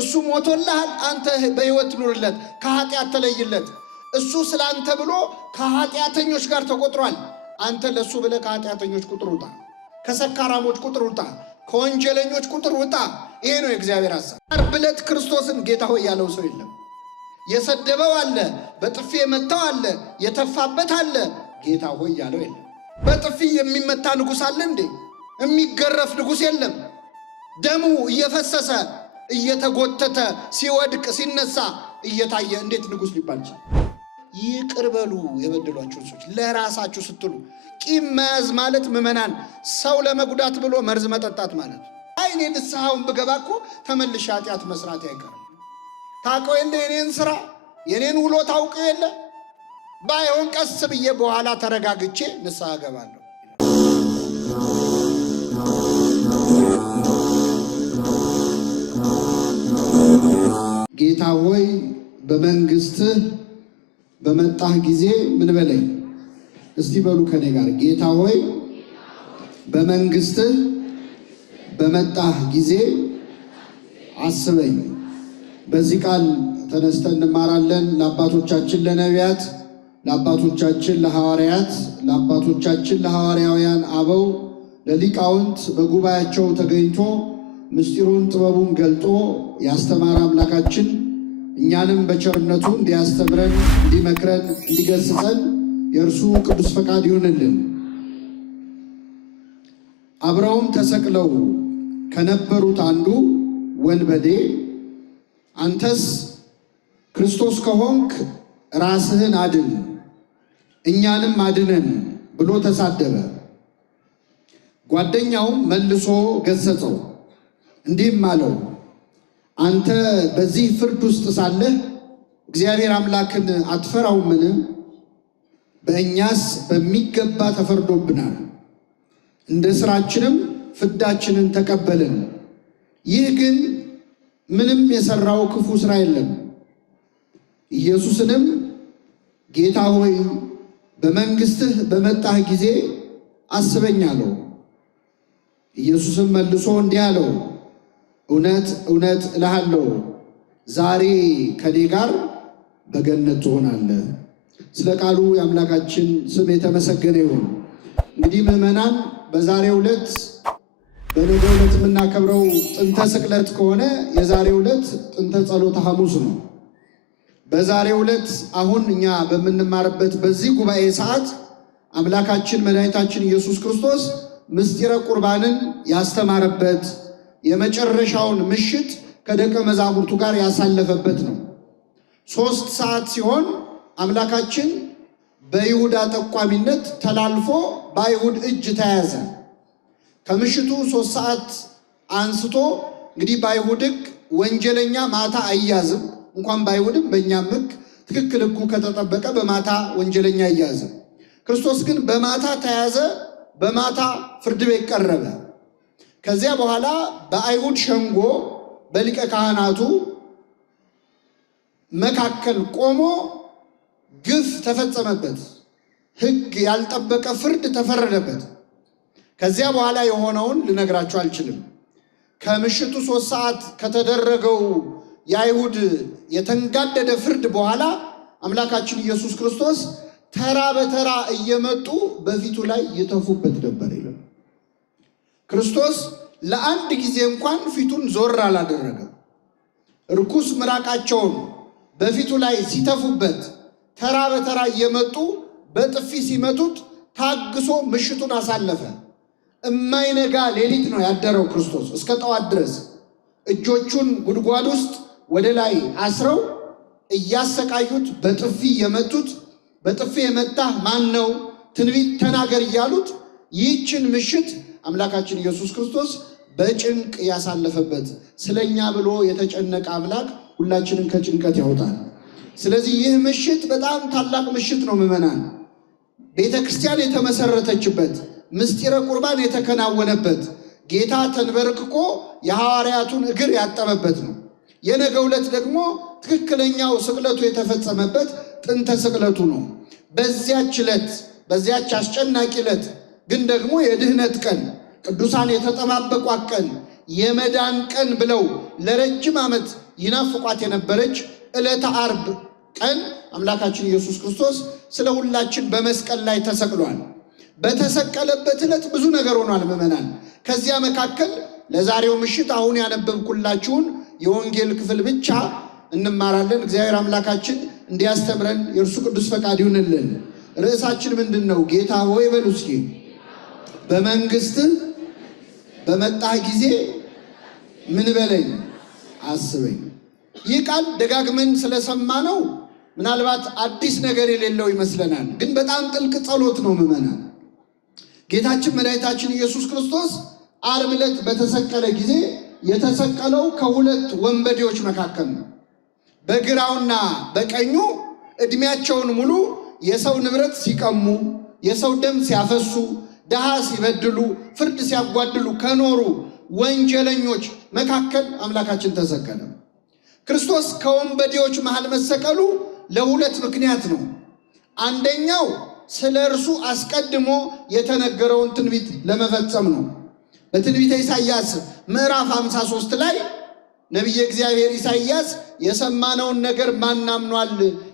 እሱ ሞቶልሃል፣ አንተ በሕይወት ኑርለት፣ ከኃጢአት ተለይለት። እሱ ስላንተ ብሎ ከኃጢአተኞች ጋር ተቆጥሯል። አንተ ለሱ ብለህ ከኃጢአተኞች ቁጥር ውጣ፣ ከሰካራሞች ቁጥር ውጣ፣ ከወንጀለኞች ቁጥር ውጣ። ይሄ ነው የእግዚአብሔር ሐሳብ። ዓርብ ዕለት ክርስቶስን ጌታ ሆይ ያለው ሰው የለም። የሰደበው አለ፣ በጥፊ የመታው አለ፣ የተፋበት አለ። ጌታ ሆይ ያለው የለም። በጥፊ የሚመታ ንጉሥ አለ እንዴ? የሚገረፍ ንጉሥ የለም። ደሙ እየፈሰሰ እየተጎተተ ሲወድቅ ሲነሳ እየታየ እንዴት ንጉሥ ሊባል ይችላል? ይቅር በሉ የበደሏችሁ ሰዎች ለራሳችሁ ስትሉ። ቂም መያዝ ማለት ምዕመናን ሰው ለመጉዳት ብሎ መርዝ መጠጣት ማለት። እኔ ንስሐውን ብገባ እኮ ተመልሼ ኃጢአት መስራት አይቀርም። ታውቀው የለ የኔን ስራ የኔን ውሎ ታውቀው የለ። ባይሆን ቀስ ብዬ በኋላ ተረጋግቼ ንስሐ እገባለሁ። ጌታ ሆይ በመንግስትህ በመጣህ ጊዜ ምን በለኝ? እስቲ በሉ ከኔ ጋር ጌታ ሆይ በመንግስትህ በመጣህ ጊዜ አስበኝ። በዚህ ቃል ተነስተን እንማራለን። ለአባቶቻችን ለነቢያት፣ ለአባቶቻችን ለሐዋርያት፣ ለአባቶቻችን ለሐዋርያውያን አበው፣ ለሊቃውንት በጉባኤያቸው ተገኝቶ ምስጢሩን ጥበቡን ገልጦ ያስተማረ አምላካችን እኛንም በቸርነቱ እንዲያስተምረን እንዲመክረን እንዲገስጸን የእርሱ ቅዱስ ፈቃድ ይሁንልን። አብረውም ተሰቅለው ከነበሩት አንዱ ወንበዴ አንተስ ክርስቶስ ከሆንክ ራስህን አድን እኛንም አድነን ብሎ ተሳደበ። ጓደኛውም መልሶ ገሰጸው፣ እንዲህም አለው፣ አንተ በዚህ ፍርድ ውስጥ ሳለህ እግዚአብሔር አምላክን አትፈራውምን? በእኛስ በሚገባ ተፈርዶብናል፣ እንደ ሥራችንም ፍዳችንን ተቀበልን። ይህ ግን ምንም የሠራው ክፉ ሥራ የለም። ኢየሱስንም ጌታ ሆይ በመንግሥትህ በመጣህ ጊዜ አስበኝ አለው። ኢየሱስም መልሶ እንዲህ አለው፣ እውነት እውነት እልሃለሁ ዛሬ ከኔ ጋር በገነት ትሆናለህ። ስለ ቃሉ የአምላካችን ስም የተመሰገነ ይሁን። እንግዲህ ምዕመናን በዛሬው ዕለት በነገው ዕለት የምናከብረው ጥንተ ስቅለት ከሆነ የዛሬው ዕለት ጥንተ ጸሎተ ሐሙስ ነው። በዛሬው ዕለት አሁን እኛ በምንማርበት በዚህ ጉባኤ ሰዓት አምላካችን መድኃኒታችን ኢየሱስ ክርስቶስ ምስጢረ ቁርባንን ያስተማረበት የመጨረሻውን ምሽት ከደቀ መዛሙርቱ ጋር ያሳለፈበት ነው። 3 ሰዓት ሲሆን አምላካችን በይሁዳ ጠቋሚነት ተላልፎ በአይሁድ እጅ ተያዘ። ከምሽቱ 3 ሰዓት አንስቶ እንግዲህ በአይሁድ ሕግ ወንጀለኛ ማታ አይያዝም። እንኳን በአይሁድም በእኛም ሕግ ትክክል ሕጉ ከተጠበቀ በማታ ወንጀለኛ አይያዝም። ክርስቶስ ግን በማታ ተያዘ፣ በማታ ፍርድ ቤት ቀረበ። ከዚያ በኋላ በአይሁድ ሸንጎ በሊቀ ካህናቱ መካከል ቆሞ ግፍ ተፈጸመበት። ሕግ ያልጠበቀ ፍርድ ተፈረደበት። ከዚያ በኋላ የሆነውን ልነግራችሁ አልችልም። ከምሽቱ 3 ሰዓት ከተደረገው የአይሁድ የተንጋደደ ፍርድ በኋላ አምላካችን ኢየሱስ ክርስቶስ ተራ በተራ እየመጡ በፊቱ ላይ ይተፉበት ነበር ይላል። ክርስቶስ ለአንድ ጊዜ እንኳን ፊቱን ዞር አላደረገም። ርኩስ ምራቃቸውን በፊቱ ላይ ሲተፉበት ተራ በተራ እየመጡ በጥፊ ሲመቱት ታግሶ ምሽቱን አሳለፈ። እማይነጋ ሌሊት ነው ያደረው ክርስቶስ እስከ ጠዋት ድረስ። እጆቹን ጉድጓድ ውስጥ ወደ ላይ አስረው እያሰቃዩት በጥፊ የመቱት፣ በጥፊ የመታህ ማን ነው? ትንቢት ተናገር እያሉት ይህችን ምሽት አምላካችን ኢየሱስ ክርስቶስ በጭንቅ ያሳለፈበት፣ ስለኛ ብሎ የተጨነቀ አምላክ ሁላችንን ከጭንቀት ያወጣል። ስለዚህ ይህ ምሽት በጣም ታላቅ ምሽት ነው ምዕመናን። ቤተ ክርስቲያን የተመሰረተችበት፣ ምስጢረ ቁርባን የተከናወነበት፣ ጌታ ተንበርክኮ የሐዋርያቱን እግር ያጠበበት ነው። የነገው ዕለት ደግሞ ትክክለኛው ስቅለቱ የተፈጸመበት ጥንተ ስቅለቱ ነው። በዚያች ዕለት በዚያች አስጨናቂ ዕለት ግን ደግሞ የድህነት ቀን፣ ቅዱሳን የተጠባበቋት ቀን፣ የመዳን ቀን ብለው ለረጅም ዓመት ይናፍቋት የነበረች ዕለተ ዓርብ ቀን አምላካችን ኢየሱስ ክርስቶስ ስለ ሁላችን በመስቀል ላይ ተሰቅሏል። በተሰቀለበት ዕለት ብዙ ነገር ሆኗል ምዕመናን። ከዚያ መካከል ለዛሬው ምሽት አሁን ያነበብኩላችሁን የወንጌል ክፍል ብቻ እንማራለን። እግዚአብሔር አምላካችን እንዲያስተምረን የእርሱ ቅዱስ ፈቃድ ይሁንልን። ርዕሳችን ምንድን ነው? ጌታ ሆይ በሉ እስኪ በመንግሥትህ በመጣህ ጊዜ ምን በለኝ አስበኝ። ይህ ቃል ደጋግመን ስለሰማነው ምናልባት አዲስ ነገር የሌለው ይመስለናል፣ ግን በጣም ጥልቅ ጸሎት ነው ምዕመናን። ጌታችን መድኃኒታችን ኢየሱስ ክርስቶስ ዓርብ ዕለት በተሰቀለ ጊዜ የተሰቀለው ከሁለት ወንበዴዎች መካከል ነው። በግራውና በቀኙ ዕድሜያቸውን ሙሉ የሰው ንብረት ሲቀሙ፣ የሰው ደም ሲያፈሱ፣ ድሃ ሲበድሉ፣ ፍርድ ሲያጓድሉ ከኖሩ ወንጀለኞች መካከል አምላካችን ተሰቀለ። ክርስቶስ ከወንበዴዎች መሃል መሰቀሉ ለሁለት ምክንያት ነው። አንደኛው ስለ እርሱ አስቀድሞ የተነገረውን ትንቢት ለመፈጸም ነው። በትንቢተ ኢሳይያስ ምዕራፍ 53 ላይ ነቢየ እግዚአብሔር ኢሳይያስ የሰማነውን ነገር ማን አምኗል?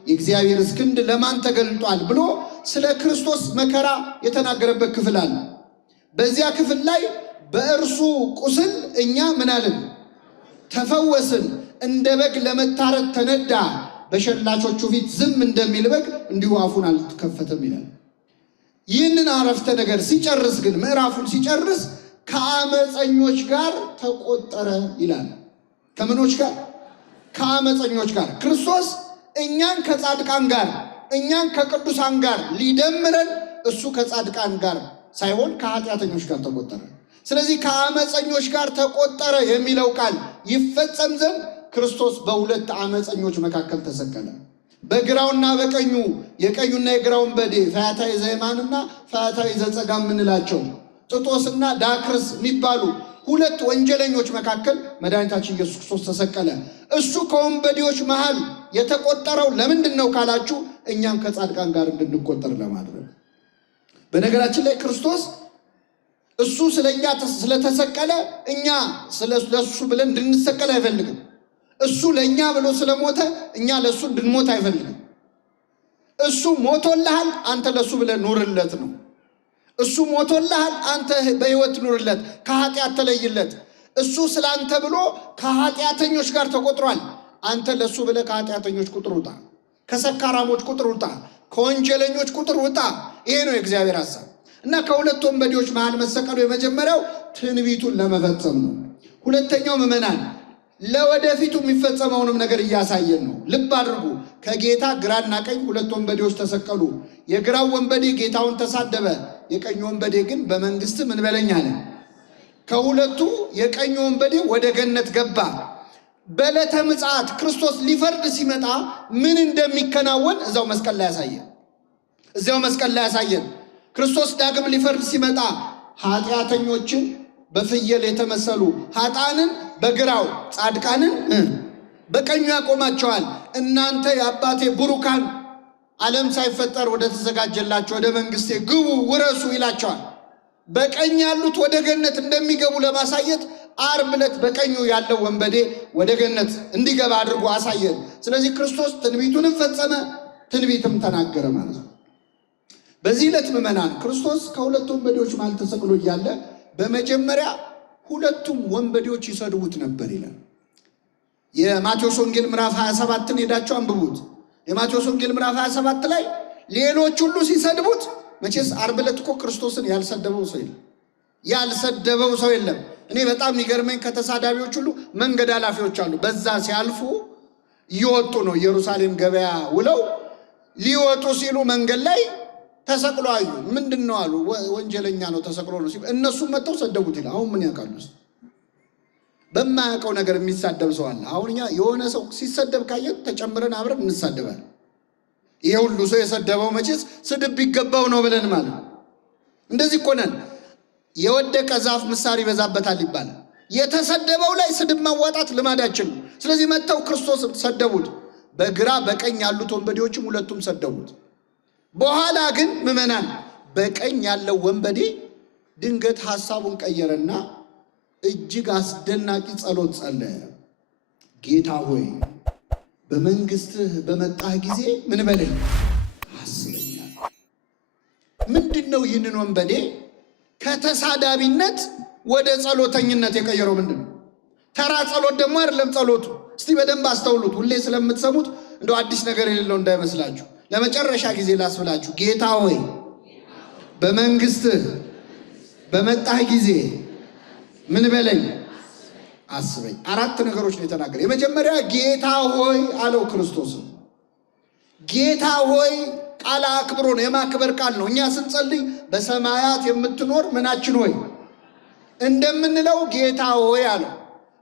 የእግዚአብሔር ክንድ ለማን ተገልጧል? ብሎ ስለ ክርስቶስ መከራ የተናገረበት ክፍል አለ። በዚያ ክፍል ላይ በእርሱ ቁስል እኛ ምን አለን? ተፈወስን። እንደ በግ ለመታረድ ተነዳ፣ በሸላቾቹ ፊት ዝም እንደሚል በግ እንዲሁ አፉን አልከፈተም ይላል። ይህንን አረፍተ ነገር ሲጨርስ ግን ምዕራፉን ሲጨርስ ከአመፀኞች ጋር ተቆጠረ ይላል። ከምኖች ጋር? ከአመፀኞች ጋር። ክርስቶስ እኛን ከጻድቃን ጋር እኛን ከቅዱሳን ጋር ሊደምረን እሱ ከጻድቃን ጋር ሳይሆን ከኃጢአተኞች ጋር ተቆጠረ። ስለዚህ ከአመፀኞች ጋር ተቆጠረ የሚለው ቃል ይፈጸም ዘንድ ክርስቶስ በሁለት አመፀኞች መካከል ተሰቀለ። በግራውና በቀኙ የቀኙና የግራው ወንበዴ ፈያታዊ ዘየማንና ፈያታዊ ዘጸጋም የምንላቸው ጥጦስና ዳክርስ የሚባሉ ሁለት ወንጀለኞች መካከል መድኃኒታችን ኢየሱስ ክርስቶስ ተሰቀለ። እሱ ከወንበዴዎች መሃል የተቆጠረው ለምንድን ነው ካላችሁ፣ እኛም ከጻድቃን ጋር እንድንቆጠር ለማድረግ። በነገራችን ላይ ክርስቶስ እሱ ስለኛ ስለተሰቀለ እኛ ስለሱ ብለን እንድንሰቀል አይፈልግም። እሱ ለኛ ብሎ ስለሞተ እኛ ለሱ እንድንሞት አይፈልግም። እሱ ሞቶልሃል፣ አንተ ለሱ ብለህ ኑርለት ነው። እሱ ሞቶልሃል፣ አንተ በሕይወት ኑርለት፣ ከኃጢአት ተለይለት። እሱ ስላንተ ብሎ ከኃጢአተኞች ጋር ተቆጥሯል። አንተ ለሱ ብለህ ከኃጢአተኞች ቁጥር ውጣ፣ ከሰካራሞች ቁጥር ውጣ፣ ከወንጀለኞች ቁጥር ውጣ። ይሄ ነው የእግዚአብሔር ሐሳብ። እና ከሁለት ወንበዴዎች መሃል መሰቀሉ የመጀመሪያው ትንቢቱን ለመፈጸም ነው። ሁለተኛው ምዕመናን ለወደፊቱ የሚፈጸመውንም ነገር እያሳየን ነው። ልብ አድርጉ። ከጌታ ግራና ቀኝ ሁለት ወንበዴዎች ተሰቀሉ። የግራው ወንበዴ ጌታውን ተሳደበ፣ የቀኝ ወንበዴ ግን በመንግስት ምን በለኝ አለ። ከሁለቱ የቀኝ ወንበዴ ወደ ገነት ገባ። በዕለተ ምጽአት ክርስቶስ ሊፈርድ ሲመጣ ምን እንደሚከናወን እዛው መስቀል ላይ ያሳየን። ክርስቶስ ዳግም ሊፈርድ ሲመጣ ኃጢአተኞችን በፍየል የተመሰሉ ኃጥአንን በግራው ጻድቃንን በቀኙ ያቆማቸዋል። እናንተ የአባቴ ቡሩካን ዓለም ሳይፈጠር ወደ ተዘጋጀላቸው ወደ መንግስቴ ግቡ ውረሱ ይላቸዋል። በቀኝ ያሉት ወደ ገነት እንደሚገቡ ለማሳየት ዓርብ ዕለት በቀኙ ያለው ወንበዴ ወደ ገነት እንዲገባ አድርጎ አሳየን። ስለዚህ ክርስቶስ ትንቢቱንም ፈጸመ፣ ትንቢትም ተናገረ ማለት ነው። በዚህ ዕለት ምዕመናን ክርስቶስ ከሁለት ወንበዴዎች መሃል ተሰቅሎ እያለ በመጀመሪያ ሁለቱም ወንበዴዎች ይሰድቡት ነበር ይላል። የማቴዎስ ወንጌል ምዕራፍ 27ን ሄዳችሁ አንብቡት። የማቴዎስ ወንጌል ምዕራፍ 27 ላይ ሌሎች ሁሉ ሲሰድቡት፣ መቼስ ዓርብ ዕለት እኮ ክርስቶስን ያልሰደበው ሰው የለም። እኔ በጣም የሚገርመኝ ከተሳዳቢዎች ሁሉ መንገድ ኃላፊዎች አሉ። በዛ ሲያልፉ እየወጡ ነው፣ ኢየሩሳሌም ገበያ ውለው ሊወጡ ሲሉ መንገድ ላይ ተሰቅሎ አዩ። ምንድን ነው አሉ። ወንጀለኛ ነው ተሰቅሎ ነው ሲሉ እነሱም መጥተው ሰደቡት ይላል። አሁን ምን ያውቃሉ? በማያውቀው ነገር የሚሳደብ ሰው አለ። አሁን እኛ የሆነ ሰው ሲሰደብ ካየን ተጨምረን አብረን እንሳደባለን። ይሄ ሁሉ ሰው የሰደበው መቼስ ስድብ ቢገባው ነው ብለን ማለት ነው። እንደዚህ እኮ ነን። የወደቀ ዛፍ ምሳር ይበዛበታል ይባላል። የተሰደበው ላይ ስድብ ማዋጣት ልማዳችን ነው። ስለዚህ መጥተው ክርስቶስ ሰደቡት። በግራ በቀኝ ያሉት ወንበዴዎችም ሁለቱም ሰደቡት። በኋላ ግን ምዕመናን በቀኝ ያለው ወንበዴ ድንገት ሐሳቡን ቀየረና እጅግ አስደናቂ ጸሎት ጸለየ። ጌታ ሆይ በመንግስትህ በመጣህ ጊዜ ምን በለኝ አስበኛል። ምንድነው ይህንን ወንበዴ ከተሳዳቢነት ወደ ጸሎተኝነት የቀየረው? ምንድነው? ተራ ጸሎት ደግሞ አይደለም ጸሎቱ። እስቲ በደንብ አስተውሉት። ሁሌ ስለምትሰሙት እንደው አዲስ ነገር የሌለው እንዳይመስላችሁ። ለመጨረሻ ጊዜ ላስብላችሁ። ጌታ ሆይ በመንግስትህ በመጣህ ጊዜ ምን በለኝ አስበኝ። አራት ነገሮች ነው የተናገረ። የመጀመሪያ ጌታ ሆይ አለው ክርስቶስ። ጌታ ሆይ ቃል አክብሮ ነው፣ የማክበር ቃል ነው። እኛ ስንጸልይ በሰማያት የምትኖር ምናችን ሆይ እንደምንለው ጌታ ሆይ አለው።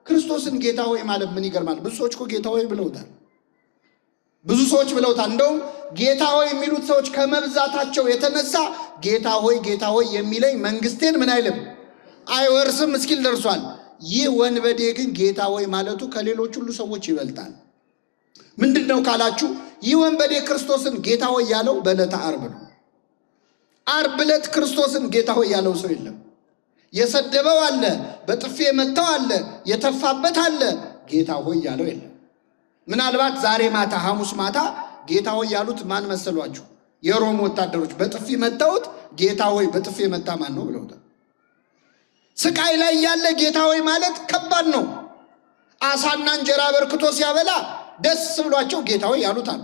ክርስቶስን ጌታ ሆይ ማለት ምን ይገርማል። ብዙ ሰዎች እኮ ጌታ ሆይ ብለውታል። ብዙ ሰዎች ብለውታል። እንደውም ጌታ ሆይ የሚሉት ሰዎች ከመብዛታቸው የተነሳ ጌታ ሆይ የሚለኝ መንግስቴን ምን አይልም አይወርስም እስኪል ደርሷል። ይህ ወንበዴ ግን ጌታ ሆይ ማለቱ ከሌሎች ሁሉ ሰዎች ይበልጣል። ምንድነው ካላችሁ፣ ይህ ወንበዴ ክርስቶስን ጌታ ሆይ ያለው በዕለተ ዓርብ ነው። ዓርብ ዕለት ክርስቶስን ጌታ ሆይ ያለው ሰው የለም። የሰደበው አለ፣ በጥፊ የመታው አለ፣ የተፋበት አለ። ጌታ ሆይ ያለው የለም። ምናልባት ዛሬ ማታ ሐሙስ ማታ ጌታ ሆይ ያሉት ማን መሰሏችሁ? የሮም ወታደሮች በጥፊ መታውት ጌታ ሆይ በጥፊ የመታ ማን ነው ብለውታል። ስቃይ ላይ ያለ ጌታ ሆይ ማለት ከባድ ነው። አሳና እንጀራ በርክቶ ሲያበላ ደስ ብሏቸው ጌታ ሆይ ያሉታል።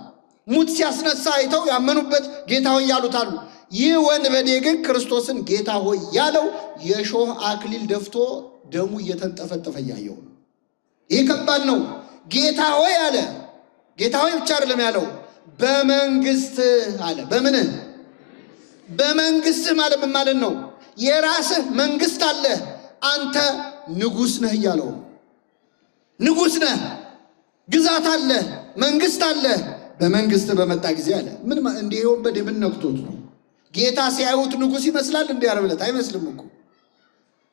ሙት ሲያስነሳ አይተው ያመኑበት ጌታ ሆይ ያሉታል። ይህ ወንበዴ ግን ክርስቶስን ጌታ ሆይ ያለው የሾህ አክሊል ደፍቶ ደሙ እየተንጠፈጠፈ ያየው ነው። ይህ ከባድ ነው። ጌታ ሆይ አለ። ጌታ ሆይ ብቻ አይደለም ያለው፣ በመንግስት አለ። በምን በመንግስት ማለት ምን ማለት ነው? የራስህ መንግስት አለ፣ አንተ ንጉስ ነህ እያለው። ንጉስ ነህ፣ ግዛት አለ፣ መንግስት አለ። በመንግስት በመጣ ጊዜ አለ። ምን እንዲህ ወንበዴ ምን ነክቶት ነው? ጌታ ሲያዩት ንጉስ ይመስላል እንዴ? አረብለት አይመስልም እኮ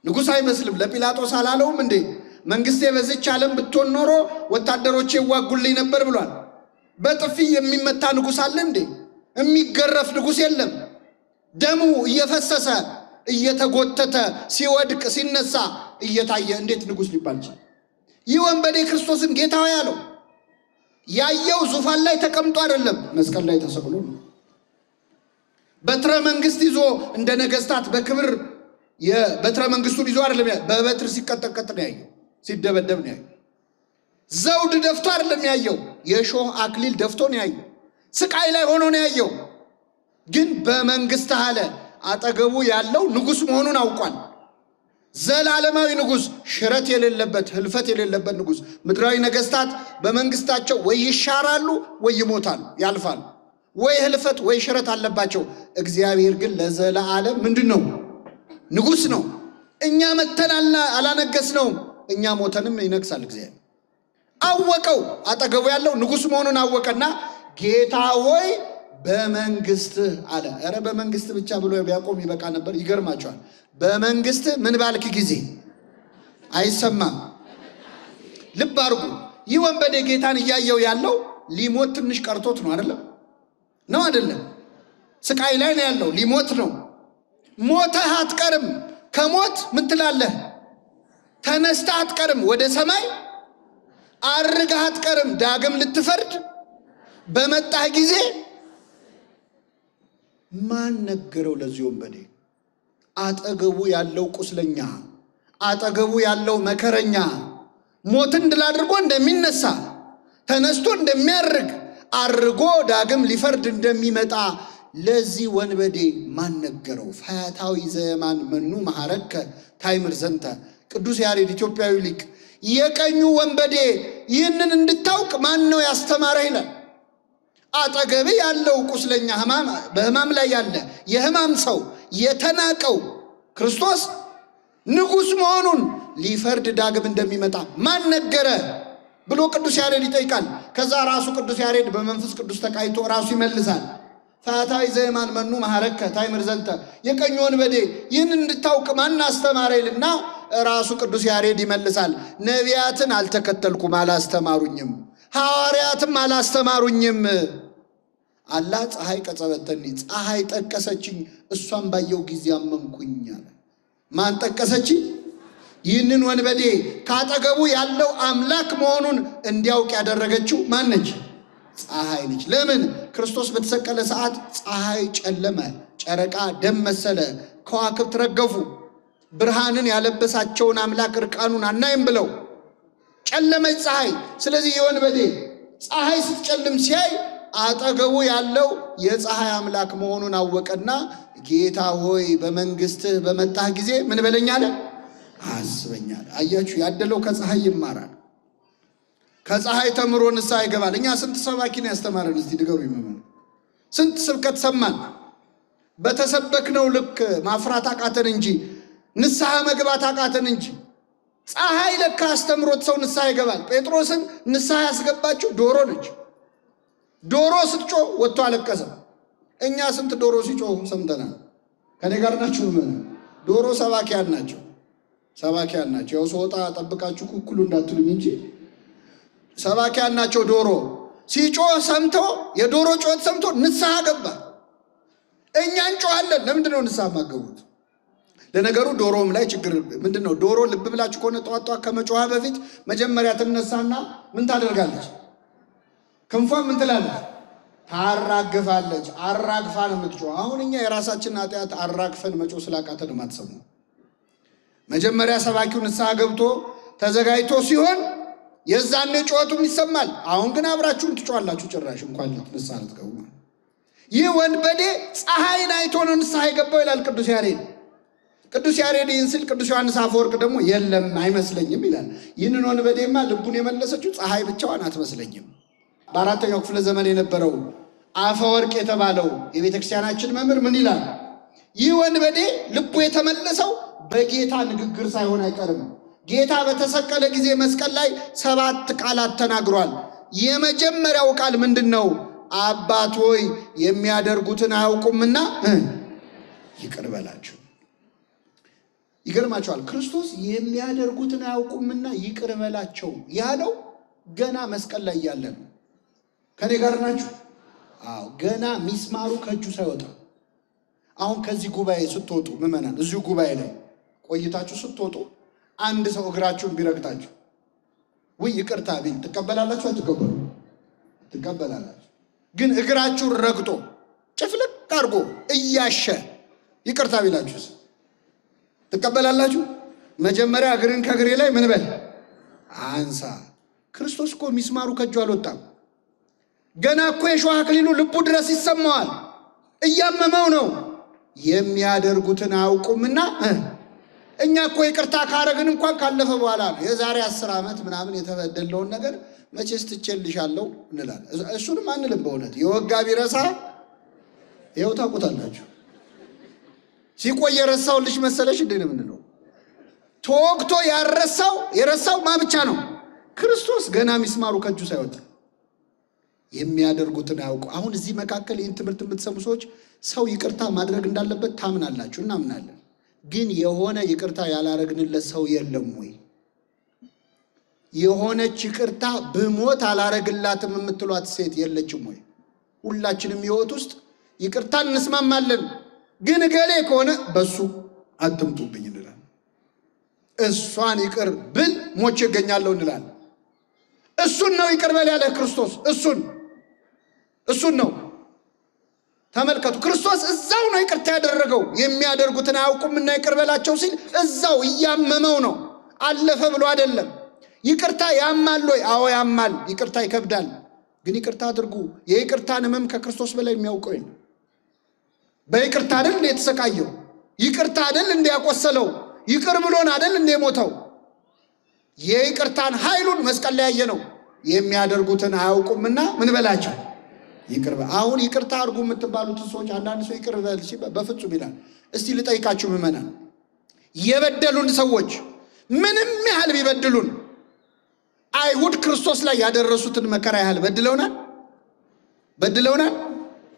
ንጉስ አይመስልም። ለጲላጦስ አላለውም እንዴ መንግስቴ በዚች ዓለም ብትሆን ኖሮ ወታደሮቼ ይዋጉልኝ ነበር ብሏል። በጥፊ የሚመታ ንጉስ አለ እንዴ? የሚገረፍ ንጉስ የለም። ደሙ እየፈሰሰ እየተጎተተ ሲወድቅ ሲነሳ እየታየ እንዴት ንጉስ ሊባል ይችላል? ይህ ወንበዴ ክርስቶስን ጌታ ሆይ ያለው ያየው ዙፋን ላይ ተቀምጦ አይደለም፣ መስቀል ላይ ተሰቅሎ ነው። በትረ መንግስት ይዞ እንደ ነገስታት በክብር የበትረ መንግስቱን ይዞ አይደለም፣ በበትር ሲቀጠቀጥ ነው ያየው፣ ሲደበደብ ነው ያየው። ዘውድ ደፍቶ አይደለም ያየው፣ የሾህ አክሊል ደፍቶ ነው ያየው። ስቃይ ላይ ሆኖ ነው ያየው። ግን በመንግስት አለ። አጠገቡ ያለው ንጉስ መሆኑን አውቋል። ዘላለማዊ ንጉስ፣ ሽረት የሌለበት ህልፈት የሌለበት ንጉስ። ምድራዊ ነገስታት በመንግስታቸው ወይ ይሻራሉ ወይ ይሞታሉ፣ ያልፋሉ። ወይ ህልፈት ወይ ሽረት አለባቸው። እግዚአብሔር ግን ለዘላለም ምንድነው? ንጉስ ነው። እኛ መተናልና አላነገስነውም፣ እኛ ሞተንም ይነግሳል። እግዚአብሔር አወቀው። አጠገቡ ያለው ንጉስ መሆኑን አወቀና ጌታ ሆይ በመንግስት አለ። ኧረ በመንግስት ብቻ ብሎ ቢያቆም ይበቃ ነበር። ይገርማቸዋል። በመንግስት ምን ባልክ ጊዜ አይሰማም። ልብ አድርጉ። ይህ ወንበዴ ጌታን እያየው ያለው ሊሞት ትንሽ ቀርቶት ነው አይደለም? ነው አይደለም? ስቃይ ላይ ነው ያለው፣ ሊሞት ነው። ሞተህ አትቀርም። ከሞት ምን ትላለህ? ተነስተህ አትቀርም። ወደ ሰማይ አርገህ አትቀርም። ዳግም ልትፈርድ በመጣህ ጊዜ ማን ነገረው? ለዚህ ወንበዴ አጠገቡ ያለው ቁስለኛ፣ አጠገቡ ያለው መከረኛ ሞትን ድል አድርጎ እንደሚነሳ ተነስቶ እንደሚያርግ አርጎ ዳግም ሊፈርድ እንደሚመጣ ለዚህ ወንበዴ ማን ነገረው? ፈያታዊ ዘየማን መኑ መሐረከ ታይምር ዘንተ። ቅዱስ ያሬድ ኢትዮጵያዊ ሊቅ የቀኙ ወንበዴ ይህንን እንድታውቅ ማን ነው ያስተማረ ይላል። አጠገብ ያለው ቁስለኛ በህማም ላይ ያለ የህማም ሰው የተናቀው ክርስቶስ ንጉስ መሆኑን ሊፈርድ ዳግም እንደሚመጣ ማን ነገረ ብሎ ቅዱስ ያሬድ ይጠይቃል። ከዛ ራሱ ቅዱስ ያሬድ በመንፈስ ቅዱስ ተቃይቶ ራሱ ይመልሳል። ፈያታዊ ዘየማን መኑ መሐረከ ታይምር ዘንተ፣ የቀኙ ወንበዴ ይህንን እንድታውቅ ማን አስተማረ ይልና ራሱ ቅዱስ ያሬድ ይመልሳል። ነቢያትን አልተከተልኩም አላስተማሩኝም፣ ሐዋርያትም አላስተማሩኝም። አላ ፀሐይ ቀጸበተኒ፣ ፀሐይ ጠቀሰችኝ፣ እሷን ባየው ጊዜ አመንኩኝ አለ። ማን ጠቀሰችኝ? ይህንን ወንበዴ ካጠገቡ ያለው አምላክ መሆኑን እንዲያውቅ ያደረገችው ማነች? ፀሐይ ነች። ለምን? ክርስቶስ በተሰቀለ ሰዓት ፀሐይ ጨለመ፣ ጨረቃ ደም መሰለ፣ ከዋክብት ረገፉ። ብርሃንን ያለበሳቸውን አምላክ እርቃኑን አናይም ብለው ጨለመች ፀሐይ። ስለዚህ የወንበዴ ፀሐይ ስትጨልም ሲያይ አጠገቡ ያለው የፀሐይ አምላክ መሆኑን አወቀና ጌታ ሆይ በመንግስትህ በመጣህ ጊዜ ምን በለኝ አለ? አስበኝ አለ። አያችሁ፣ ያደለው ከፀሐይ ይማራል። ከፀሐይ ተምሮ ንስሐ ይገባል። እኛ ስንት ሰባኪን ያስተማረን እስቲ ንገሩኝ። ስንት ስብከት ሰማን። በተሰበክነው ልክ ማፍራት አቃተን እንጂ ንስሐ መግባት አቃተን እንጂ። ፀሐይ ለካ አስተምሮት ሰው ንስሐ ይገባል። ጴጥሮስን ንስሐ ያስገባችው ዶሮ ነች። ዶሮ ስትጮህ ወጥቶ አለቀሰ። እኛ ስንት ዶሮ ሲጮህ ሰምተናል። ከኔ ጋር ናችሁ? ዶሮ ሰባኪያን ናቸው፣ ሰባኪያን ናቸው። ያው ስወጣ ጠብቃችሁ ኩኩሉ እንዳትሉኝ እንጂ ሰባኪያን ናቸው። ዶሮ ሲጮህ ሰምቶ የዶሮ ጮት ሰምቶ ንስሐ ገባ። እኛ እንጮሃለን። ለምንድን ነው ንስሐ ማገቡት? ለነገሩ ዶሮም ላይ ችግር ምንድን ነው? ዶሮ ልብ ብላችሁ ከሆነ ጠዋት ከመጮሃ በፊት መጀመሪያ ትነሳና ምን ታደርጋለች? ክንፏን ምን ትላለች? ታራግፋለች። አራግፋ ነው የምትጮህ። አሁን እኛ የራሳችንን ኃጢአት አራግፈን መጮህ ስላቃተን ማትሰሙ። መጀመሪያ ሰባኪው ንስሐ ገብቶ ተዘጋጅቶ ሲሆን የዛኔ ጩኸቱም ይሰማል። አሁን ግን አብራችሁን ትጮሃላችሁ። ጭራሽ እንኳን ንስሐ ልትገቡ። ይህ ወንበዴ ፀሐይን አይቶ ነው ንስሐ የገባው ይላል ቅዱስ ያሬድ። ቅዱስ ያሬድ ይህን ሲል ቅዱስ ዮሐንስ አፈወርቅ ደግሞ የለም አይመስለኝም ይላል። ይህንን ወንበዴማ ልቡን የመለሰችው ፀሐይ ብቻዋን አትመስለኝም። በአራተኛው ክፍለ ዘመን የነበረው አፈወርቅ የተባለው የቤተ ክርስቲያናችን መምህር ምን ይላል? ይህ ወንበዴ ልቡ የተመለሰው በጌታ ንግግር ሳይሆን አይቀርም። ጌታ በተሰቀለ ጊዜ መስቀል ላይ 7 ቃላት ተናግሯል። የመጀመሪያው ቃል ምንድን ነው? አባት ሆይ የሚያደርጉትን አያውቁምና ይቅር በላቸው። ይገርማቸዋል። ክርስቶስ የሚያደርጉትን አያውቁምና ይቅር በላቸው ያለው ገና መስቀል ላይ ያለ ነው። ከኔ ጋር ናችሁ? አዎ፣ ገና ሚስማሩ ከእጁ ሳይወጣ። አሁን ከዚህ ጉባኤ ስትወጡ ምዕመናን፣ እዚሁ ጉባኤ ላይ ቆይታችሁ ስትወጡ አንድ ሰው እግራችሁን ቢረግጣችሁ ወይ ይቅርታ ቢል ትቀበላላችሁ? አትቀበሉ? ትቀበላላችሁ። ግን እግራችሁን ረግጦ ጭፍልቅ አድርጎ እያሸ ይቅርታ ቢላችሁስ ትቀበላላችሁ? መጀመሪያ እግርን ከእግሬ ላይ ምን በል አንሳ። ክርስቶስ እኮ ሚስማሩ ከእጁ አልወጣም። ገና እኮ የሾህ አክሊሉ ልቡ ድረስ ይሰማዋል። እያመመው ነው። የሚያደርጉትን አያውቁምና እኛ እኮ ይቅርታ ካረግን እንኳን ካለፈ በኋላ ነው። የዛሬ 10 ዓመት ምናምን የተበደለውን ነገር መቼስ ትቼልሻለሁ እንላለን። እሱንም አንልም። በእውነት የወጋ ቢረሳ ይኸው ታውቁታላችሁ። ሲቆይ የረሳው ልጅ መሰለሽ እንዴ ነው የምንለው። ተወግቶ የረሳው ማ ብቻ ነው? ክርስቶስ ገና ሚስማሩ ከእጁ ሳይወጣ የሚያደርጉትን አያውቁ። አሁን እዚህ መካከል ይህን ትምህርት የምትሰሙ ሰዎች ሰው ይቅርታ ማድረግ እንዳለበት ታምናላችሁ፣ እናምናለን። ግን የሆነ ይቅርታ ያላረግንለት ሰው የለም ወይ? የሆነች ይቅርታ ብሞት አላረግላትም የምትሏት ሴት የለችም ወይ? ሁላችንም ሕይወት ውስጥ ይቅርታ እንስማማለን። ግን እገሌ ከሆነ በሱ አትምጡብኝ እንላለን። እሷን ይቅር ብል ሞቼ እገኛለሁ እንላለን። እሱን ነው ይቅር በል ያለ ክርስቶስ። እሱን ነው። ተመልከቱ፣ ክርስቶስ እዛው ነው ይቅርታ ያደረገው። የሚያደርጉትን አያውቁምና ይቅር በላቸው ሲል እዛው እያመመው ነው። አለፈ ብሎ አይደለም። ይቅርታ ያማል ወይ? አዎ ያማል። ይቅርታ ይከብዳል። ግን ይቅርታ አድርጉ። የይቅርታን ሕመም ከክርስቶስ በላይ የሚያውቀው ነው። በይቅርታ አይደል እንደ የተሰቃየው? ይቅርታ አይደል እንደ ያቆሰለው? ይቅር ብሎን አይደል እንደ ሞተው? የይቅርታን ኃይሉን መስቀል ላይ ያየ ነው። የሚያደርጉትን አያውቁምና ምን በላቸው ይቅር በል። አሁን ይቅርታ አድርጉ የምትባሉት ሰዎች አንዳንድ ሰው ይቅር በል ሲባል በፍጹም ይላል። እስቲ ልጠይቃችሁ ምዕመናን፣ የበደሉን ሰዎች ምንም ያህል ቢበድሉን አይሁድ ክርስቶስ ላይ ያደረሱትን መከራ ያህል በድለውናል?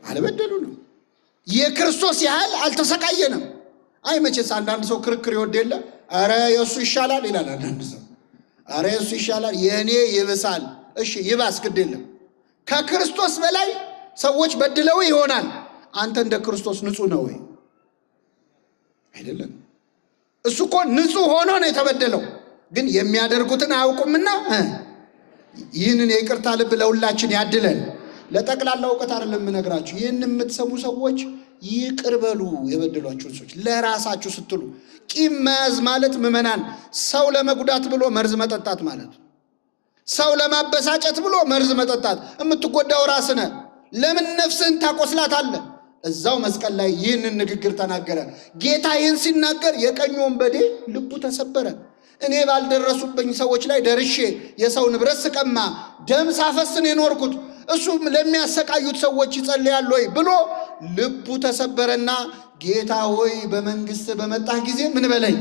አልበደሉንም። የክርስቶስ ያህል አልተሰቃየንም። አይ መቼስ አንዳንድ ሰው ክርክር ይወድ የለ። አረ የእሱ ይሻላል ይላል አንዳንድ ሰው። አረ የእሱ ይሻላል፣ የእኔ ይብሳል። እሺ ይባስ፣ ግድ የለም። ከክርስቶስ በላይ ሰዎች በድለው ይሆናል። አንተ እንደ ክርስቶስ ንጹሕ ነው ወይ? አይደለም። እሱ እኮ ንጹሕ ሆኖ ነው የተበደለው፣ ግን የሚያደርጉትን አያውቁምና ይህንን የይቅርታ ልብ ለሁላችን ያድለን። ለጠቅላላ እውቀት አይደለም የምነግራችሁ። ይህን የምትሰሙ ሰዎች ይቅር በሉ የበደሏችሁን ሰዎች ለራሳችሁ ስትሉ። ቂም መያዝ ማለት ምዕመናን ሰው ለመጉዳት ብሎ መርዝ መጠጣት ማለት፣ ሰው ለማበሳጨት ብሎ መርዝ መጠጣት። የምትጎዳው ራስህ ነህ። ለምን ነፍስህን ታቆስላታለህ? እዛው መስቀል ላይ ይህንን ንግግር ተናገረ ጌታ። ይህን ሲናገር የቀኝ ወንበዴ ልቡ ተሰበረ። እኔ ባልደረሱብኝ ሰዎች ላይ ደርሼ የሰው ንብረት ስቀማ ደም ሳፈስን የኖርኩት እሱ ለሚያሰቃዩት ሰዎች ይጸልያል ወይ ብሎ ልቡ ተሰበረና ጌታ ሆይ በመንግስት በመጣህ ጊዜ ምን በለኝ፣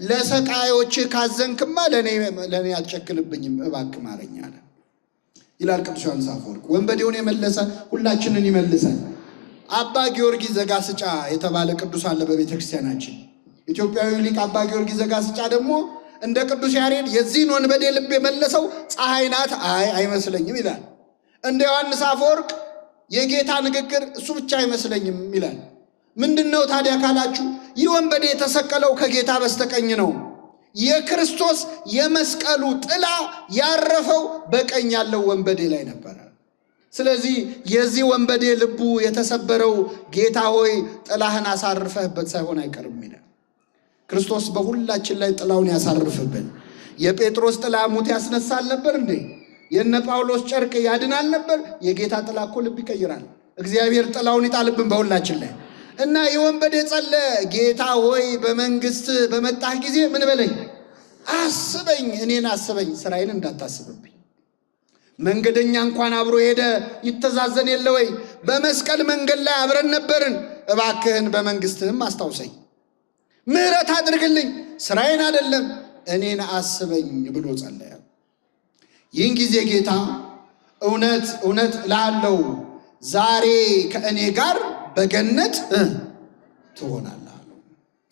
ለሰቃዮች ካዘንክማ ለኔ አትጨክንብኝም፣ እባክህ ማረኝ አለ ይላል ቅዱስ ዮሐንስ አፈወርቅ። ወንበዴውን የመለሰ ሁላችንን ይመልሰን። አባ ጊዮርጊስ ዘጋስጫ የተባለ ቅዱስ አለ በቤተ ክርስቲያናችን። ኢትዮጵያዊ ሊቅ አባ ጊዮርጊስ ዘጋስጫ ደግሞ እንደ ቅዱስ ያሬድ የዚህን ወንበዴ ልብ የመለሰው ፀሐይ ናት አይመስለኝም ይላል። እንደ ዮሐንስ አፈወርቅ የጌታ ንግግር እሱ ብቻ አይመስለኝም ይላል። ምንድነው ታዲያ ካላችሁ ይህ ወንበዴ የተሰቀለው ከጌታ በስተቀኝ ነው። የክርስቶስ የመስቀሉ ጥላ ያረፈው በቀኝ ያለው ወንበዴ ላይ ነበር። ስለዚህ የዚህ ወንበዴ ልቡ የተሰበረው ጌታ ሆይ ጥላህን አሳርፈህበት ሳይሆን አይቀርም ይላል። ክርስቶስ በሁላችን ላይ ጥላውን ያሳርፍብን። የጴጥሮስ ጥላ ሙት ያስነሳል ነበር እንዴ? የነ ጳውሎስ ጨርቅ ያድናል ነበር? የጌታ ጥላ እኮ ልብ ይቀይራል። እግዚአብሔር ጥላውን ይጣልብን በሁላችን ላይ እና የወንበዴ ጸለ ጌታ ሆይ በመንግስት በመጣህ ጊዜ ምን በለኝ፣ አስበኝ፣ እኔን አስበኝ፣ ስራዬን እንዳታስብብኝ። መንገደኛ እንኳን አብሮ ሄደ ይተዛዘን የለ ወይ? በመስቀል መንገድ ላይ አብረን ነበርን። እባክህን በመንግስትህም አስታውሰኝ፣ ምሕረት አድርግልኝ፣ ስራዬን አይደለም እኔን አስበኝ ብሎ ጸለየ። ይህን ጊዜ ጌታ እውነት እውነት እልሃለሁ ዛሬ ከእኔ ጋር በገነት ትሆናለህ።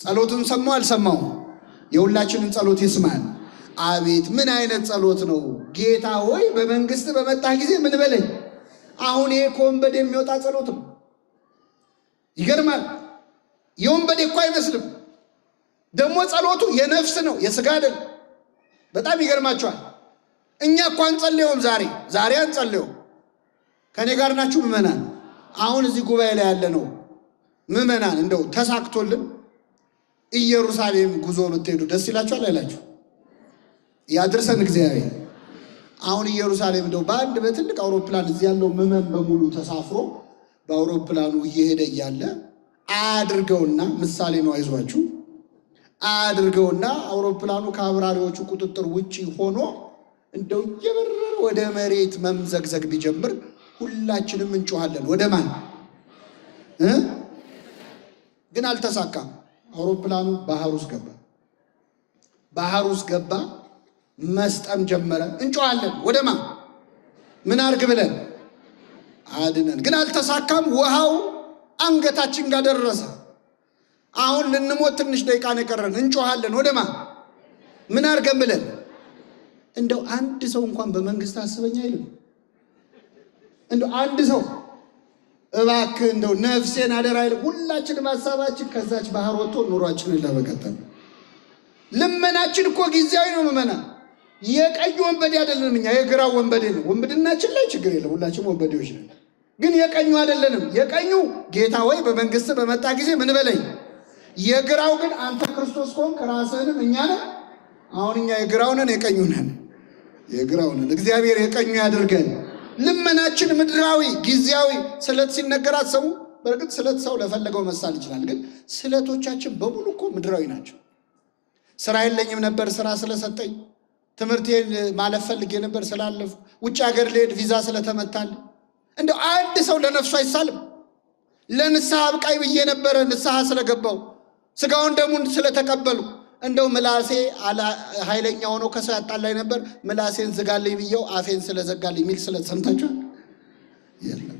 ጸሎቱን ሰማው አልሰማው? የሁላችንን ጸሎት ይስማል። አቤት ምን አይነት ጸሎት ነው! ጌታ ሆይ በመንግስት በመጣህ ጊዜ ምን በለኝ። አሁን ይሄ ከወንበዴ የሚወጣ ጸሎት ነው። ይገርማል። የወንበዴ እኮ አይመስልም። ደግሞ ጸሎቱ የነፍስ ነው፣ የስጋ አይደለም። በጣም ይገርማቸዋል። እኛ እኮ አንጸልየውም። ዛሬ አንጸልየውም። ከኔ ጋር ናችሁ ምዕመናን? አሁን እዚህ ጉባኤ ላይ ያለ ነው ምዕመናን እንደው ተሳክቶልን ኢየሩሳሌም ጉዞ ብትሄዱ ደስ ይላችኋል አይላችሁ? ያድርሰን እግዚአብሔር። አሁን ኢየሩሳሌም እንደው በአንድ በትልቅ አውሮፕላን እዚህ ያለው ምዕመን በሙሉ ተሳፍሮ በአውሮፕላኑ እየሄደ እያለ አድርገውና ምሳሌ ነው አይዟችሁ፣ አድርገውና አውሮፕላኑ ከአብራሪዎቹ ቁጥጥር ውጪ ሆኖ እንደው እየበረረ ወደ መሬት መምዘግዘግ ቢጀምር ሁላችንም እንጮሃለን። ወደ ማን? ግን አልተሳካም። አውሮፕላኑ ባህር ውስጥ ገባ። ባህር ውስጥ ገባ፣ መስጠም ጀመረ። እንጮሃለን። ወደ ማን? ምን አርግ ብለን? አድነን። ግን አልተሳካም። ውሃው አንገታችን ጋር ደረሰ። አሁን ልንሞት ትንሽ ደቂቃ ነው የቀረን። እንጮሃለን። ወደ ማን? ምን አርገን ብለን? እንደው አንድ ሰው እንኳን በመንግስት አስበኝ አይልም። እንደው አንድ ሰው እባክህ እንደው ነፍሴን አደራ አይልም። ሁላችንም ሐሳባችን ከዛች ባህር ወጥቶ ኑሯችንን ለመቀጠል። ልመናችን እኮ ጊዜያዊ ነው ምመና። የቀኝ ወንበዴ አይደለንም እኛ፣ የግራው ወንበዴ ነው። ወንበድናችን ላይ ችግር የለም፣ ሁላችንም ወንበዴዎች ነን። ግን የቀኙ አይደለንም። የቀኙ ጌታ ወይ በመንግስት በመጣ ጊዜ ምን በለኝ። የግራው ግን አንተ ክርስቶስ ከሆንክ ራስህንም እኛ ነን። አሁን እኛ የግራው ነን የቀኙ ነን? የግራው ነን። እግዚአብሔር የቀኙ ያድርገን። ልመናችን ምድራዊ ጊዜያዊ። ስለት ሲነገር አትሰሙ? በእርግጥ ስለት ሰው ለፈለገው መሳል ይችላል። ግን ስለቶቻችን በሙሉ እኮ ምድራዊ ናቸው። ስራ የለኝም ነበር ስራ ስለሰጠኝ፣ ትምህርቴን ማለፍ ፈልጌ ነበር ስላለፉ፣ ውጭ ሀገር ልሄድ ቪዛ ስለተመታል። እንደው አንድ ሰው ለነፍሱ አይሳልም? ለንስሐ አብቃይ ብዬ ነበረ ንስሐ ስለገባው ስጋውን ደሙን ስለተቀበሉ፣ እንደው ምላሴ ኃይለኛ ሆኖ ከሰው ያጣላይ ነበር ምላሴን ዝጋልኝ ብየው አፌን ስለዘጋልኝ የሚል ስለተሰምታችሁ የለም።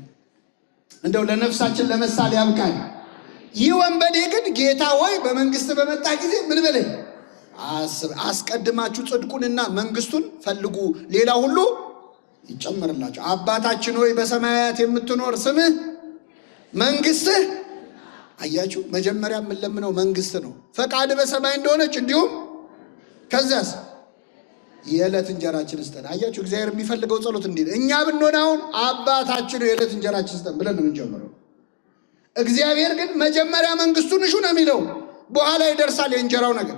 እንደው ለነፍሳችን ለመሳል ያብቃል። ይህ ወንበዴ ግን ጌታ ሆይ በመንግስት በመጣ ጊዜ ምን በለኝ። አስቀድማችሁ ጽድቁንና መንግስቱን ፈልጉ፣ ሌላ ሁሉ ይጨመርላችሁ። አባታችን ሆይ በሰማያት የምትኖር ስምህ መንግስትህ አያችሁ፣ መጀመሪያ የምንለምነው መንግስት ነው። ፈቃድ በሰማይ እንደሆነች እንዲሁም ከዚያስ የዕለት እንጀራችን ስጠን። አያችሁ፣ እግዚአብሔር የሚፈልገው ጸሎት እንዲህ ነው። እኛ ብንሆን አሁን አባታችን የዕለት እንጀራችን ስጠን ብለን ነው የምንጀምረው። እግዚአብሔር ግን መጀመሪያ መንግስቱን እሹ ነው የሚለው። በኋላ ይደርሳል የእንጀራው ነገር፣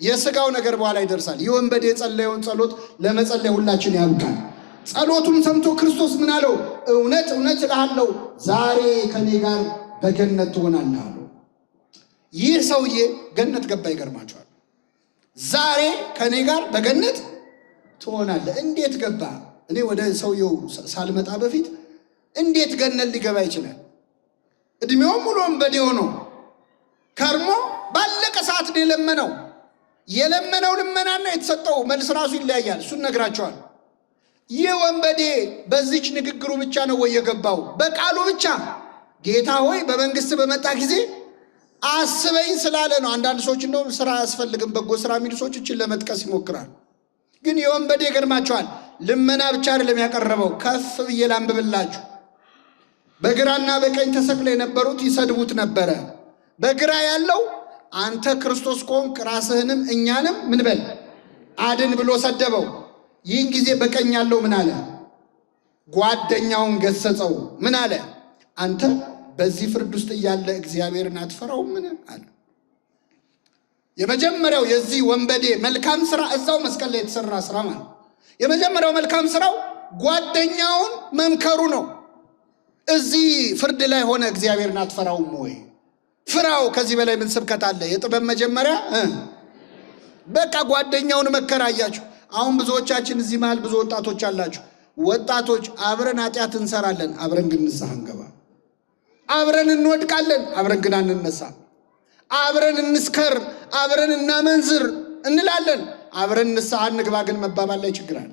የስጋው ነገር በኋላ ይደርሳል። ይህ ወንበዴ የጸለየውን ጸሎት ለመጸለይ ሁላችን ያብቃል። ጸሎቱን ሰምቶ ክርስቶስ ምን አለው? እውነት እውነት እልሃለሁ ዛሬ ከኔ ጋር በገነት ትሆናለህ አለው። ይህ ሰውዬ ገነት ገባ። ይገርማቸዋል። ዛሬ ከኔ ጋር በገነት ትሆናለህ። እንዴት ገባ? እኔ ወደ ሰውየው ሳልመጣ በፊት እንዴት ገነት ሊገባ ይችላል? እድሜው ሙሉ ወንበዴ ሆኖ ከርሞ ባለቀ ሰዓት ነው የለመነው። የለመነው ልመናና የተሰጠው መልስ ራሱ ይለያያል። እሱን ነግራቸዋል። ይህ ወንበዴ በዚች ንግግሩ ብቻ ነው ወይ የገባው? በቃሉ ብቻ ጌታ ሆይ በመንግስት በመጣ ጊዜ አስበኝ ስላለ ነው። አንዳንድ ሰዎች እንደውም ስራ አያስፈልግም በጎ ስራ የሚሉ ሰዎች እችን ለመጥቀስ ይሞክራል። ግን የወንበዴ ይገርማቸዋል። ልመና ብቻ አይደለም ያቀረበው። ከፍ ብዬ ላንብብላችሁ። በግራና በቀኝ ተሰቅለው የነበሩት ይሰድቡት ነበረ። በግራ ያለው አንተ ክርስቶስ ከሆንክ ራስህንም እኛንም ምን በል አድን ብሎ ሰደበው። ይህን ጊዜ በቀኝ ያለው ምን አለ? ጓደኛውን ገሰጸው። ምን አለ? አንተ በዚህ ፍርድ ውስጥ እያለ እግዚአብሔርን አትፈራውም? ምን አለ? የመጀመሪያው የዚህ ወንበዴ መልካም ስራ እዛው መስቀል ላይ የተሰራ ስራ ማለት የመጀመሪያው መልካም ስራው ጓደኛውን መምከሩ ነው። እዚህ ፍርድ ላይ ሆነ እግዚአብሔርን አትፈራውም ወይ? ፍራው። ከዚህ በላይ ምን ስብከት አለ? የጥበብ መጀመሪያ በቃ ጓደኛውን መከራ። አያችሁ፣ አሁን ብዙዎቻችን እዚህ መሃል ብዙ ወጣቶች አላችሁ። ወጣቶች አብረን ኃጢአት እንሰራለን፣ አብረን ግን ንስሐ እንገባ። አብረን እንወድቃለን፣ አብረን ግን አንነሳ። አብረን እንስከር፣ አብረን እናመንዝር እንላለን፣ አብረን ንስሐ እንግባ ግን መባባል ላይ ችግር አለ።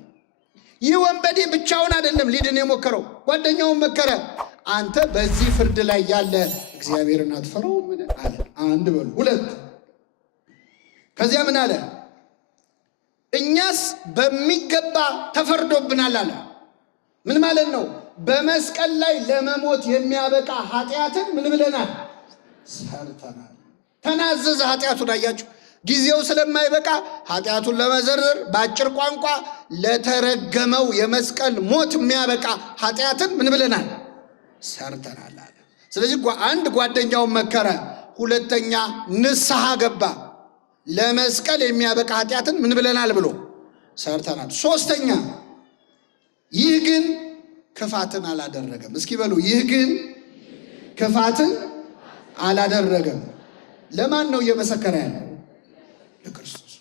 ይህ ወንበዴ ብቻውን አይደለም ሊድን የሞከረው፣ ጓደኛውን መከረ። አንተ በዚህ ፍርድ ላይ ያለ እግዚአብሔርን አትፈራው? ምን አለ? አንድ በሉ። ሁለት ከዚያ ምን አለ? እኛስ በሚገባ ተፈርዶብናል አለ። ምን ማለት ነው? በመስቀል ላይ ለመሞት የሚያበቃ ኃጢአትን ምን ብለናል? ሰርተናል። ተናዘዘ ኃጢአቱን። አያችሁ፣ ጊዜው ስለማይበቃ ኃጢአቱን ለመዘርዘር በአጭር ቋንቋ ለተረገመው የመስቀል ሞት የሚያበቃ ኃጢአትን ምን ብለናል? ሰርተናል አለ። ስለዚህ አንድ ጓደኛውን መከረ፣ ሁለተኛ ንስሐ ገባ። ለመስቀል የሚያበቃ ኃጢአትን ምን ብለናል ብሎ ሰርተናል። ሶስተኛ ይህ ግን ክፋትን አላደረገም። እስኪ በሉ፣ ይህ ግን ክፋትን አላደረገም። ለማን ነው እየመሰከረ ያለው? ለክርስቶስ።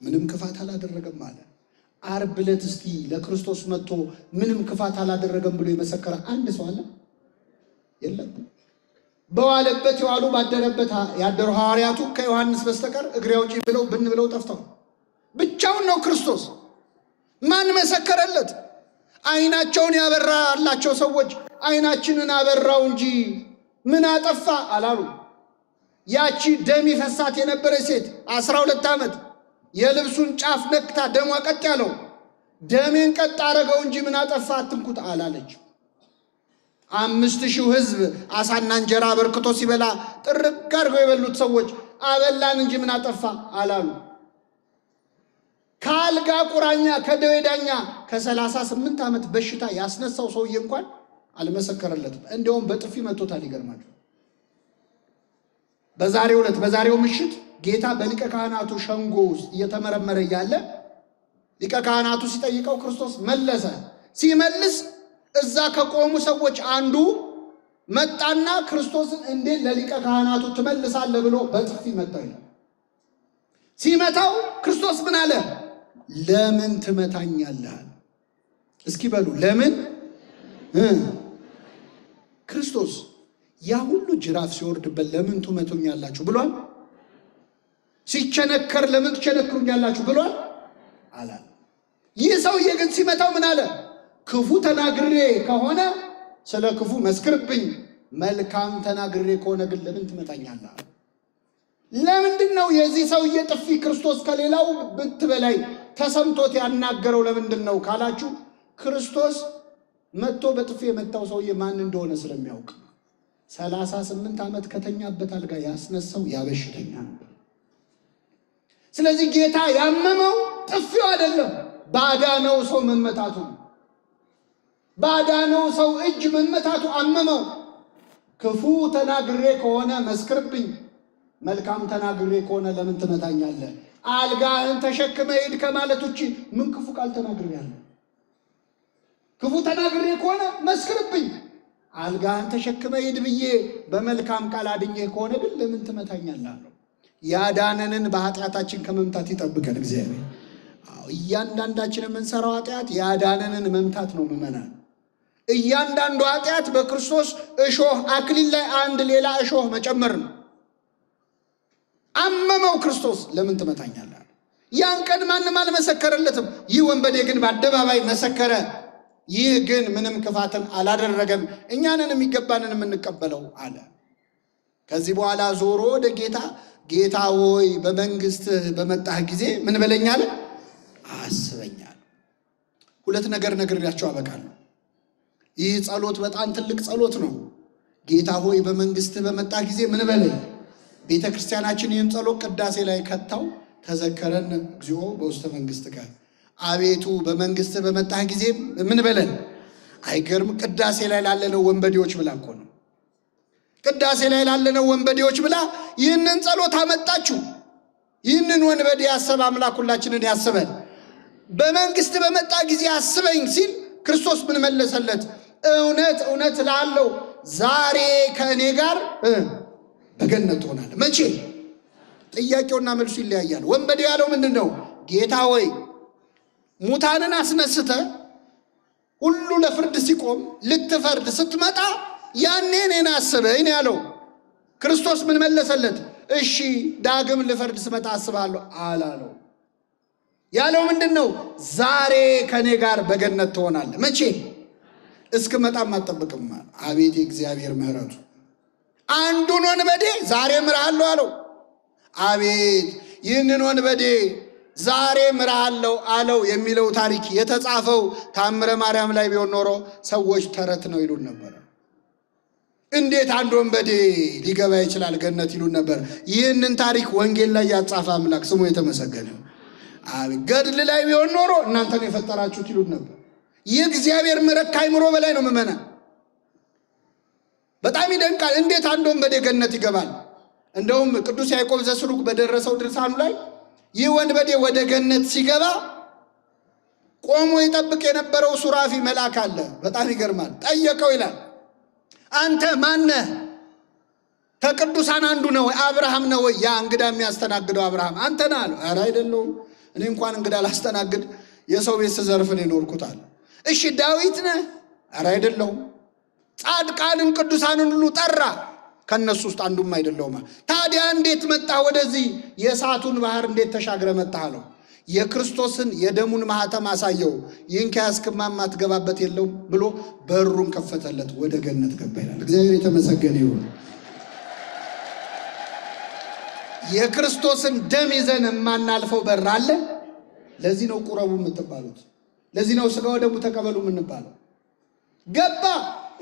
ምንም ክፋት አላደረገም አለ። ዓርብ ዕለት እስቲ ለክርስቶስ መጥቶ ምንም ክፋት አላደረገም ብሎ የመሰከረ አንድ ሰው አለ? የለም። በዋለበት የዋሉ ባደረበት ያደሩ ሐዋርያቱ ከዮሐንስ በስተቀር እግሬ አውጪ ብለው ብን ብለው ጠፍተው ብቻውን ነው ክርስቶስ። ማን መሰከረለት? አይናቸውን ያበራላቸው ሰዎች አይናችንን አበራው እንጂ ምን አጠፋ አላሉ። ያቺ ደም ይፈሳት የነበረች ሴት 12 ዓመት የልብሱን ጫፍ ነክታ ደሟ ቀጥ ያለው ደሜን ቀጥ አረገው እንጂ ምን አጠፋ አትንኩት አላለች። 5000 ሕዝብ አሳና እንጀራ በርክቶ ሲበላ ጥርግ አድርገው የበሉት ሰዎች አበላን እንጂ ምን አጠፋ አላሉ። ከአልጋ ቁራኛ ከደዌ ዳኛ ከ38 ዓመት በሽታ ያስነሳው ሰውዬ እንኳን አልመሰከረለትም። እንዲያውም በጥፊ መቶታል። ይገርማል። በዛሬው ምሽት ጌታ በሊቀ ካህናቱ ሸንጎ ውስጥ እየተመረመረ እያለ ሊቀ ካህናቱ ሲጠይቀው ክርስቶስ መለሰ። ሲመልስ እዛ ከቆሙ ሰዎች አንዱ መጣና ክርስቶስን እንዴት ለሊቀ ካህናቱ ትመልሳለህ ብሎ በጥፊ መታው ይላል። ሲመታው ክርስቶስ ምን አለ? ለምን ትመታኛለህ? እስኪ በሉ ለምን? ክርስቶስ ያ ሁሉ ጅራፍ ሲወርድበት ለምን ትመቱኛላችሁ ብሏል? ሲቸነከር ለምን ትቸነክሩኛላችሁ ብሏል አላል። ይህ ሰውዬ ግን ሲመታው ምን አለ? ክፉ ተናግሬ ከሆነ ስለ ክፉ መስክርብኝ፣ መልካም ተናግሬ ከሆነ ግን ለምን ትመታኛለህ? ለምንድን ነው የዚህ ሰውዬ ጥፊ ክርስቶስ ከሌላው ብት በላይ ተሰምቶት ያናገረው? ለምንድን ነው ካላችሁ ክርስቶስ መጥቶ በጥፊ የመታው ሰውዬ ማን እንደሆነ ስለሚያውቅ። 38 ዓመት ከተኛበት አልጋ ያስነሳው ያበሽተኛ ነበር። ስለዚህ ጌታ ያመመው ጥፊው አይደለም፣ ባዳነው ሰው መመታቱ፣ ባዳነው ሰው እጅ መመታቱ አመመው። ክፉ ተናግሬ ከሆነ መስክርብኝ፣ መልካም ተናግሬ ከሆነ ለምን ትመታኛለህ? አልጋህን ተሸክመ ሂድ ከማለት ውጪ ምን ክፉ ቃል ተናግሬያለሁ? ክፉ ተናግሬ ከሆነ መስክርብኝ፣ አልጋህን ተሸክመ ሂድ ብዬ በመልካም ቃል አድኜ ከሆነ ግን ለምን ትመታኛለህ? ያዳነንን በኃጢአታችን ከመምታት ይጠብቀን እግዚአብሔር። እያንዳንዳችን የምንሰራው ኃጢአት ያዳነንን መምታት ነው ምእመናን። እያንዳንዱ ኃጢአት በክርስቶስ እሾህ አክሊል ላይ አንድ ሌላ እሾህ መጨመር ነው። አመመው ክርስቶስ፣ ለምን ትመታኛለህ? ያን ቀን ማንም አልመሰከረለትም። ይህ ወንበዴ ግን በአደባባይ መሰከረ። ይህ ግን ምንም ክፋትን አላደረገም፣ እኛንን የሚገባንን የምንቀበለው አለ። ከዚህ በኋላ ዞሮ ወደ ጌታ ሆይ በመንግስትህ በመጣህ ጊዜ ምን በለኛል? አስበኛል። ሁለት ነገር ነግሬያቸው አበቃለሁ። ይህ ጸሎት በጣም ትልቅ ጸሎት ነው። ጌታ ሆይ በመንግስትህ በመጣህ ጊዜ ምን በለኝ። ቤተ ክርስቲያናችን ይህን ጸሎት ቅዳሴ ላይ ከተው ተዘከረን እግዚኦ በውስተ መንግሥትከ፣ አቤቱ በመንግስትህ በመጣህ ጊዜ ምን በለን። አይገርም? ቅዳሴ ላይ ላለነው ወንበዴዎች ብላ እኮ ነው። ቅዳሴ ላይ ላለነው ወንበዴዎች ብላ ይህንን ጸሎት አመጣችሁ። ይህንን ወንበዴ ያሰበ አምላክ ሁላችንን ያስበን። በመንግስት በመጣ ጊዜ አስበኝ ሲል ክርስቶስ ምን መለሰለት? እውነት እውነት እልሃለሁ ዛሬ ከእኔ ጋር በገነት ትሆናለህ። መቼ? ጥያቄውና መልሱ ይለያያል። ወንበዴ ያለው ምንድን ነው? ጌታ ሆይ ሙታንን አስነስተ ሁሉ ለፍርድ ሲቆም ልትፈርድ ስትመጣ ያኔ እኔን አስበኝ ያለው። ክርስቶስ ምን መለሰለት? እሺ ዳግም ልፈርድ ስመጣ አስባለሁ አላለው። ያለው ምንድን ነው? ዛሬ ከእኔ ጋር በገነት ትሆናለህ። መቼ? እስክመጣም አትጠብቅም። አቤት የእግዚአብሔር ምሕረቱ! አንዱን ወንበዴ ዛሬ ምርሃለሁ አለው። አቤት ይህንን ወንበዴ ዛሬ ምርሃለሁ አለው የሚለው ታሪክ የተጻፈው ታምረ ማርያም ላይ ቢሆን ኖሮ ሰዎች ተረት ነው ይሉን ነበር። እንዴት አንድ ወንበዴ ሊገባ ይችላል ገነት ይሉን ነበር። ይህንን ታሪክ ወንጌል ላይ ያጻፈ አምላክ ስሙ የተመሰገነ። አቤት ገድል ላይ ቢሆን ኖሮ እናንተን የፈጠራችሁት ይሉን ነበር። የእግዚአብሔር ምሕረት ከአእምሮ በላይ ነው ምእመናን። በጣም ይደንቃል። እንዴት አንድ ወንበዴ ገነት ይገባል? እንደውም ቅዱስ ያዕቆብ ዘስሩግ በደረሰው ድርሳኑ ላይ ይህ ወንበዴ ወደ ገነት ሲገባ ቆሞ ይጠብቅ የነበረው ሱራፊ መልአክ አለ። በጣም ይገርማል። ጠየቀው ይላል፣ አንተ ማነህ? ከቅዱሳን አንዱ ነው ወይ? አብርሃም ነው ወይ? ያ እንግዳ የሚያስተናግደው አብርሃም አንተ ነህ አለው። ኧረ አይደለሁም፣ እኔ እንኳን እንግዳ ላስተናግድ የሰው ቤት ስዘርፍ ነው የኖርኩት አለ። እሺ ዳዊት ነህ? ኧረ አይደለሁም። ጻድቃንን ቅዱሳንን ሁሉ ጠራ፣ ከነሱ ውስጥ አንዱም አይደለሁም። ታዲያ እንዴት መጣህ ወደዚህ? የእሳቱን ባህር እንዴት ተሻግረ መጣህ አለው። የክርስቶስን የደሙን ማህተም አሳየው። ይህን ከያዝክማ ማትገባበት የለውም ብሎ በሩን ከፈተለት፣ ወደ ገነት ገባ ይላል። እግዚአብሔር የተመሰገነ ይሁን። የክርስቶስን ደም ይዘን የማናልፈው በር አለ። ለዚህ ነው ቁረቡ የምትባሉት። ለዚህ ነው ስጋ ወደሙ ተቀበሉ የምንባለው። ገባ፣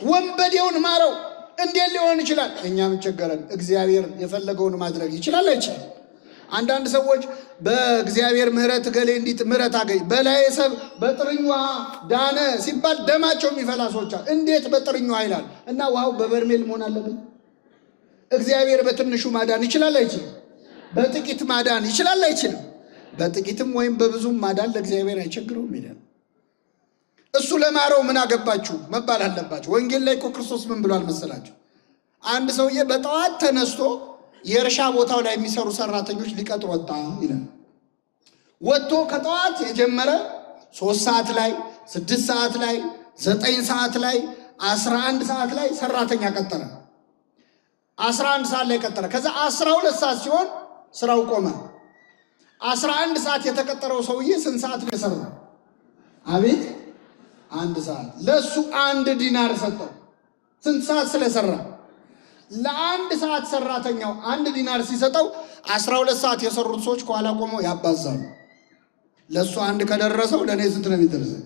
ወንበዴውን ማረው። እንዴት ሊሆን ይችላል? እኛም ቸገረን። እግዚአብሔር የፈለገውን ማድረግ ይችላል አይችልም? አንዳንድ ሰዎች በእግዚአብሔር ምሕረት ገሌ እንዲት ምሕረት አገኝ በላይ ሰብ በጥርኝ ውሃ ዳነ ሲባል ደማቸው የሚፈላ ሰዎች አሉ። እንዴት በጥርኝ ውሃ ይላል? እና ውሃው በበርሜል መሆን አለብን? እግዚአብሔር በትንሹ ማዳን ይችላል አይችልም? በጥቂት ማዳን ይችላል አይችልም? በጥቂትም ወይም በብዙም ማዳን ለእግዚአብሔር አይቸግረውም ይላል። እሱ ለማረው ምን አገባችሁ መባል አለባችሁ። ወንጌል ላይ እኮ ክርስቶስ ምን ብሏል መሰላችሁ? አንድ ሰውዬ በጠዋት ተነስቶ የእርሻ ቦታው ላይ የሚሰሩ ሰራተኞች ሊቀጥር ወጣ ይላል። ወጥቶ ከጠዋት የጀመረ 3 ሰዓት ላይ 6 ሰዓት ላይ 9 ሰዓት ላይ 11 ሰዓት ላይ ሰራተኛ ቀጠረ። 11 ሰዓት ላይ ቀጠረ። ከዛ 12 ሰዓት ሲሆን ስራው ቆመ። 11 ሰዓት የተቀጠረው ሰውዬ ስንት ሰዓት ነው የሰራው? አቤት 1 ሰዓት። ለሱ 1 ዲናር ሰጠው። ስንት ሰዓት ስለሰራ? ለ1 ሰዓት ሰራተኛው 1 ዲናር ሲሰጠው 12 ሰዓት የሰሩት ሰዎች ከኋላ ቆመው ያባዛሉ። ለሱ 1 ከደረሰው ለኔ ስንት ነው የሚደርሰው?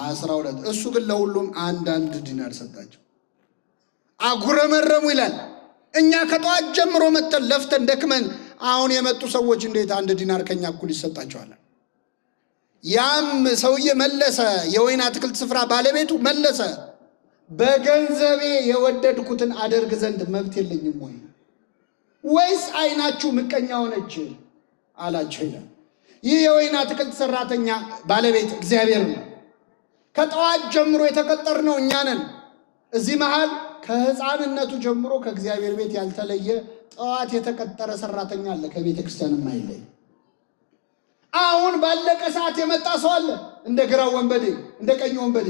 12። እሱ ግን ለሁሉም 1 ዲናር ሰጣቸው። አጉረመረሙ ይላል። እኛ ከጠዋት ጀምሮ መተን ለፍተን ደክመን አሁን የመጡ ሰዎች እንዴት 1 ዲናር ከኛ እኩል ይሰጣቸዋል? ያም ሰውዬ መለሰ፣ የወይን አትክልት ስፍራ ባለቤቱ መለሰ፣ በገንዘቤ የወደድኩትን አደርግ ዘንድ መብት የለኝም ወይ? ወይስ አይናችሁ ምቀኛ ሆነች አላቸው ይላል። ይህ የወይን አትክልት ሰራተኛ ባለቤት እግዚአብሔር ነው። ከጠዋት ጀምሮ የተቀጠርነው እኛ ነን። እዚህ መሃል ከሕፃንነቱ ጀምሮ ከእግዚአብሔር ቤት ያልተለየ ጠዋት የተቀጠረ ሰራተኛ አለ፣ ከቤተ ክርስቲያን የማይለይ። አሁን ባለቀ ሰዓት የመጣ ሰው አለ፣ እንደ ግራው ወንበዴ እንደ ቀኝ ወንበዴ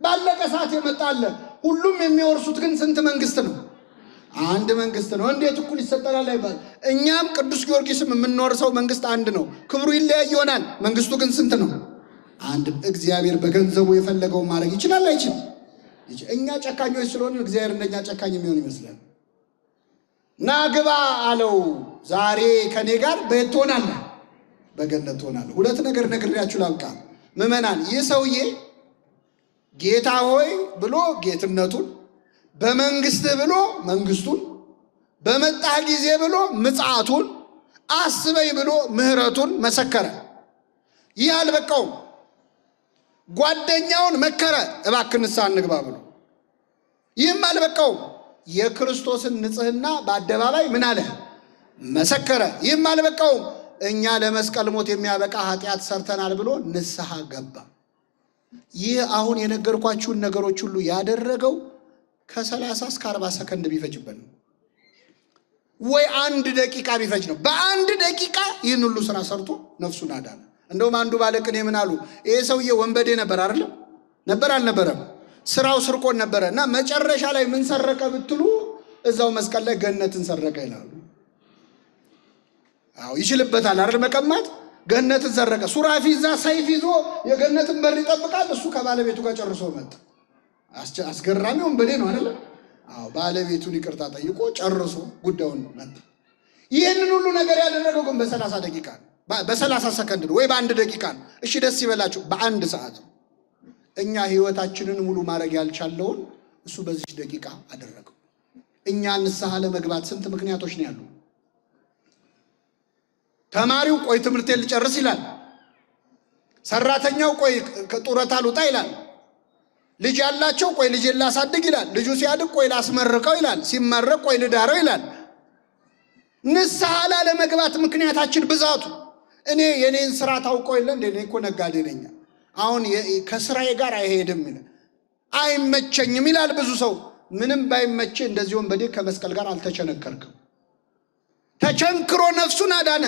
ባለቀ ሰዓት የመጣ አለ። ሁሉም የሚወርሱት ግን ስንት መንግስት ነው? አንድ መንግስት ነው። እንዴት እኩል ይሰጠናል አይባል። እኛም ቅዱስ ጊዮርጊስም የምንወርሰው መንግስት አንድ ነው። ክብሩ ይለያይ ይሆናል፣ መንግስቱ ግን ስንት ነው? አንድ። እግዚአብሔር በገንዘቡ የፈለገውን ማድረግ ይችላል አይችልም? እኛ ጨካኞች ስለሆነ እግዚአብሔር እንደኛ ጨካኝ የሚሆን ይመስላል። ና ግባ አለው። ዛሬ ከኔ ጋር በየት ትሆናለህ? በገነት ትሆናለህ። ሁለት ነገር ነግሬያችሁ ላብቃ ምዕመናን። ይህ ሰውዬ ጌታ ሆይ ብሎ ጌትነቱን፣ በመንግስትህ ብሎ መንግስቱን፣ በመጣህ ጊዜ ብሎ ምጽአቱን፣ አስበኝ ብሎ ምህረቱን መሰከረ። ይህ አልበቃውም። ጓደኛውን መከረ፣ እባክህ ንስሐ እንግባ ብሎ። ይህም አልበቃውም። የክርስቶስን ንጽህና በአደባባይ ምን አለ? መሰከረ። ይህም አልበቃውም። እኛ ለመስቀል ሞት የሚያበቃ ኃጢአት ሰርተናል ብሎ ንስሐ ገባ። ይህ አሁን የነገርኳችሁን ነገሮች ሁሉ ያደረገው ከ30 እስከ 40 ሰከንድ ቢፈጅበት ነው፣ ወይ 1 ደቂቃ ቢፈጅ ነው። በ1 ደቂቃ ይህን ሁሉ ስራ ሰርቶ ነፍሱን አዳነ። እንደውም አንዱ ባለቅኔ ምን አሉ? ይሄ ሰውዬ ወንበዴ ነበር አይደለም? ነበር አልነበረም? ስራው ስርቆን ነበረ እና መጨረሻ ላይ ምን ሰረቀ ብትሉ እዛው መስቀል ላይ ገነትን ሰረቀ ይላሉ። አዎ ይችልበታል አይደል? መቀማት ገነትን ሰረቀ። ሱራፊ እዛ ሰይፍ ይዞ የገነትን በር ይጠብቃል። እሱ ከባለቤቱ ጋር ጨርሶ መጣ። አስገራሚ ወንበዴ ነው አይደል? አዎ ባለቤቱን ይቅርታ ጠይቆ ጨርሶ ጉዳዩን መጣ። ይህንን ሁሉ ነገር ያደረገው ግን በ30 ደቂቃ ነው፣ በ30 ሰከንድ ነው፣ ወይ በ1 ደቂቃ ነው። እሺ ደስ ይበላችሁ፣ በ1 ሰዓት ነው። እኛ ህይወታችንን ሙሉ ማድረግ ያልቻለውን እሱ በዚህ ደቂቃ አደረገው። እኛ ንስሐ ለመግባት ስንት ምክንያቶች ነው ያሉ? ተማሪው ቆይ ትምህርቴን ልጨርስ ይላል። ሰራተኛው ቆይ ከጡረታ ልውጣ ይላል። ልጅ ያላቸው ቆይ ልጄን ላሳድግ ይላል። ልጁ ሲያድግ ቆይ ላስመርቀው ይላል። ሲመረቅ ቆይ ልዳረው ይላል። ንስሐ ላለመግባት ምክንያታችን ብዛቱ። እኔ የኔን ስራ ታውቀው የለ እንዴ? እኔ እኮ ነጋዴ ነኝ፣ አሁን ከስራዬ ጋር አይሄድም ይላል። አይመቸኝም ይላል ብዙ ሰው። ምንም ባይመቼ እንደዚህ ወንበዴ ከመስቀል ጋር አልተቸነከርክም። ተቸንክሮ ነፍሱን አዳነ።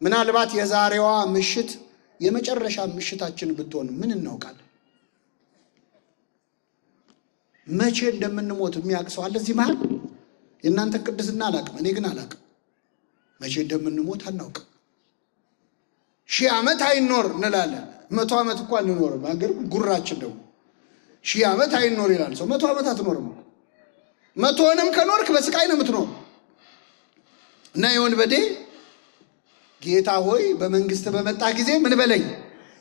ምናልባት የዛሬዋ ምሽት የመጨረሻ ምሽታችን ብትሆን ምን እናውቃለን? መቼ እንደምንሞት የሚያውቅ ሰው አለ እዚህ መሃል? የእናንተ ቅድስና አላውቅም፣ እኔ ግን አላውቅም። መቼ እንደምንሞት አናውቅም። 1000 ዓመት አይኖር እንላለን። 100 ዓመት እንኳን እንኖርም። አገር ጉራችን ደግሞ 1000 ዓመት አይኖር ይላል ሰው። 100 ዓመት አትኖርም። 100ንም ከኖርክ በስቃይ ነው የምትኖር። እና የወንበዴ ጌታ ሆይ በመንግስት በመጣ ጊዜ ምን በለኝ።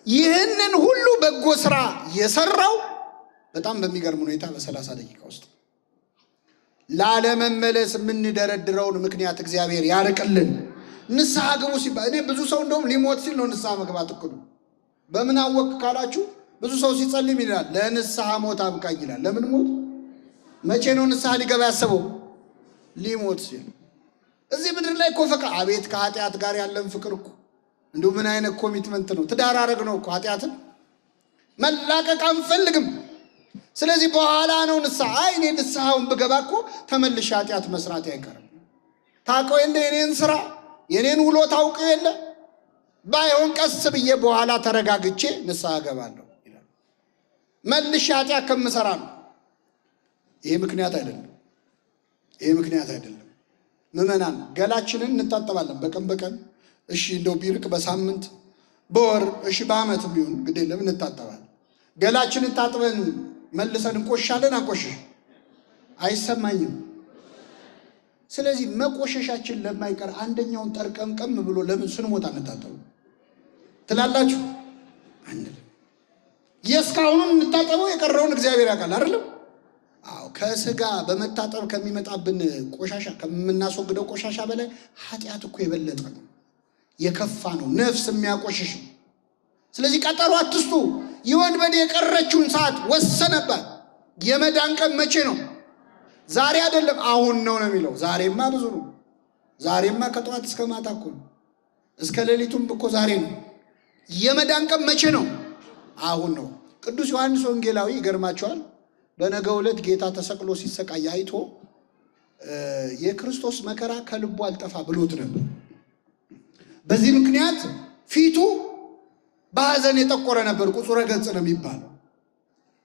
ይህንን ሁሉ በጎ ስራ የሰራው በጣም በሚገርም ሁኔታ በ30 ደቂቃ ውስጥ። ላለመመለስ የምንደረድረውን ምክንያት እግዚአብሔር ያርቅልን። ንስሐ ግቡ ሲባል እኔ ብዙ ሰው እንደውም ሊሞት ሲል ነው ንስሐ መግባት እቅዱ። በምን አወቅ ካላችሁ ብዙ ሰው ሲጸልም ይላል ለንስሐ ሞት አብቃኝ ይላል። ለምን ሞት? መቼ ነው ንስሐ ሊገባ ያሰበው? ሊሞት ሲል። እዚህ ምድር ላይ እኮ ፈቃ አቤት ከኃጢአት ጋር ያለን ፍቅር እኮ እንዲሁ ምን አይነት ኮሚትመንት ነው! ትዳር አረግ ነው እኮ ኃጢአትን መላቀቅ አንፈልግም። ስለዚህ በኋላ ነው ንስሐ። አይ እኔ ንስሐውን ብገባ እኮ ተመልሼ ኃጢአት መስራት አይቀርም። ታውቀው የለ የኔን ስራ የኔን ውሎ ታውቀው የለ። ባይሆን ቀስ ብዬ በኋላ ተረጋግቼ ንስሐ እገባለሁ ይላል። መልሼ ኃጢአት ከምሰራ ነው። ይሄ ምክንያት አይደለም። ይሄ ምክንያት አይደለም። ምዕመናን ገላችንን እንታጠባለን በቀን በቀን። እሺ እንደው ቢርቅ በሳምንት በወር እሺ በዓመት ቢሆን ግዴ ለምን እንታጠባለን? ገላችንን ታጥበን መልሰን እንቆሻለን። አንቆሽሽ አይሰማኝም። ስለዚህ መቆሸሻችን ለማይቀር አንደኛውን ጠርቀምቀም ብሎ ለምን ስንሞት አንታጠቡ ትላላችሁ? አንል። የእስካሁኑን እንታጠበው የቀረውን እግዚአብሔር ያውቃል አይደለም? አዎ ከስጋ በመታጠብ ከሚመጣብን ቆሻሻ ከምናስወግደው ቆሻሻ በላይ ኃጢአት እኮ የበለጠ ነው፣ የከፋ ነው፣ ነፍስ የሚያቆሽሽ። ስለዚህ ቀጠሮ አትስጡ። ይህ ወንበዴ የቀረችውን ሰዓት ወሰነባት። የመዳን ቀን መቼ ነው? ዛሬ አይደለም አሁን ነው የሚለው። ዛሬማ ብዙ ነው። ዛሬማ ከጠዋት እስከ ማታ እኮ ነው። እስከ ሌሊቱም እኮ ዛሬ ነው። የመዳን ቀን መቼ ነው? አሁን ነው። ቅዱስ ዮሐንስ ወንጌላዊ ይገርማቸዋል። በነገው ዕለት ጌታ ተሰቅሎ ሲሰቃይ አይቶ የክርስቶስ መከራ ከልቡ አልጠፋ ብሎት ነበር። በዚህ ምክንያት ፊቱ በሐዘን የጠቆረ ነበር። ቁጹረ ገጽ ነው የሚባለው።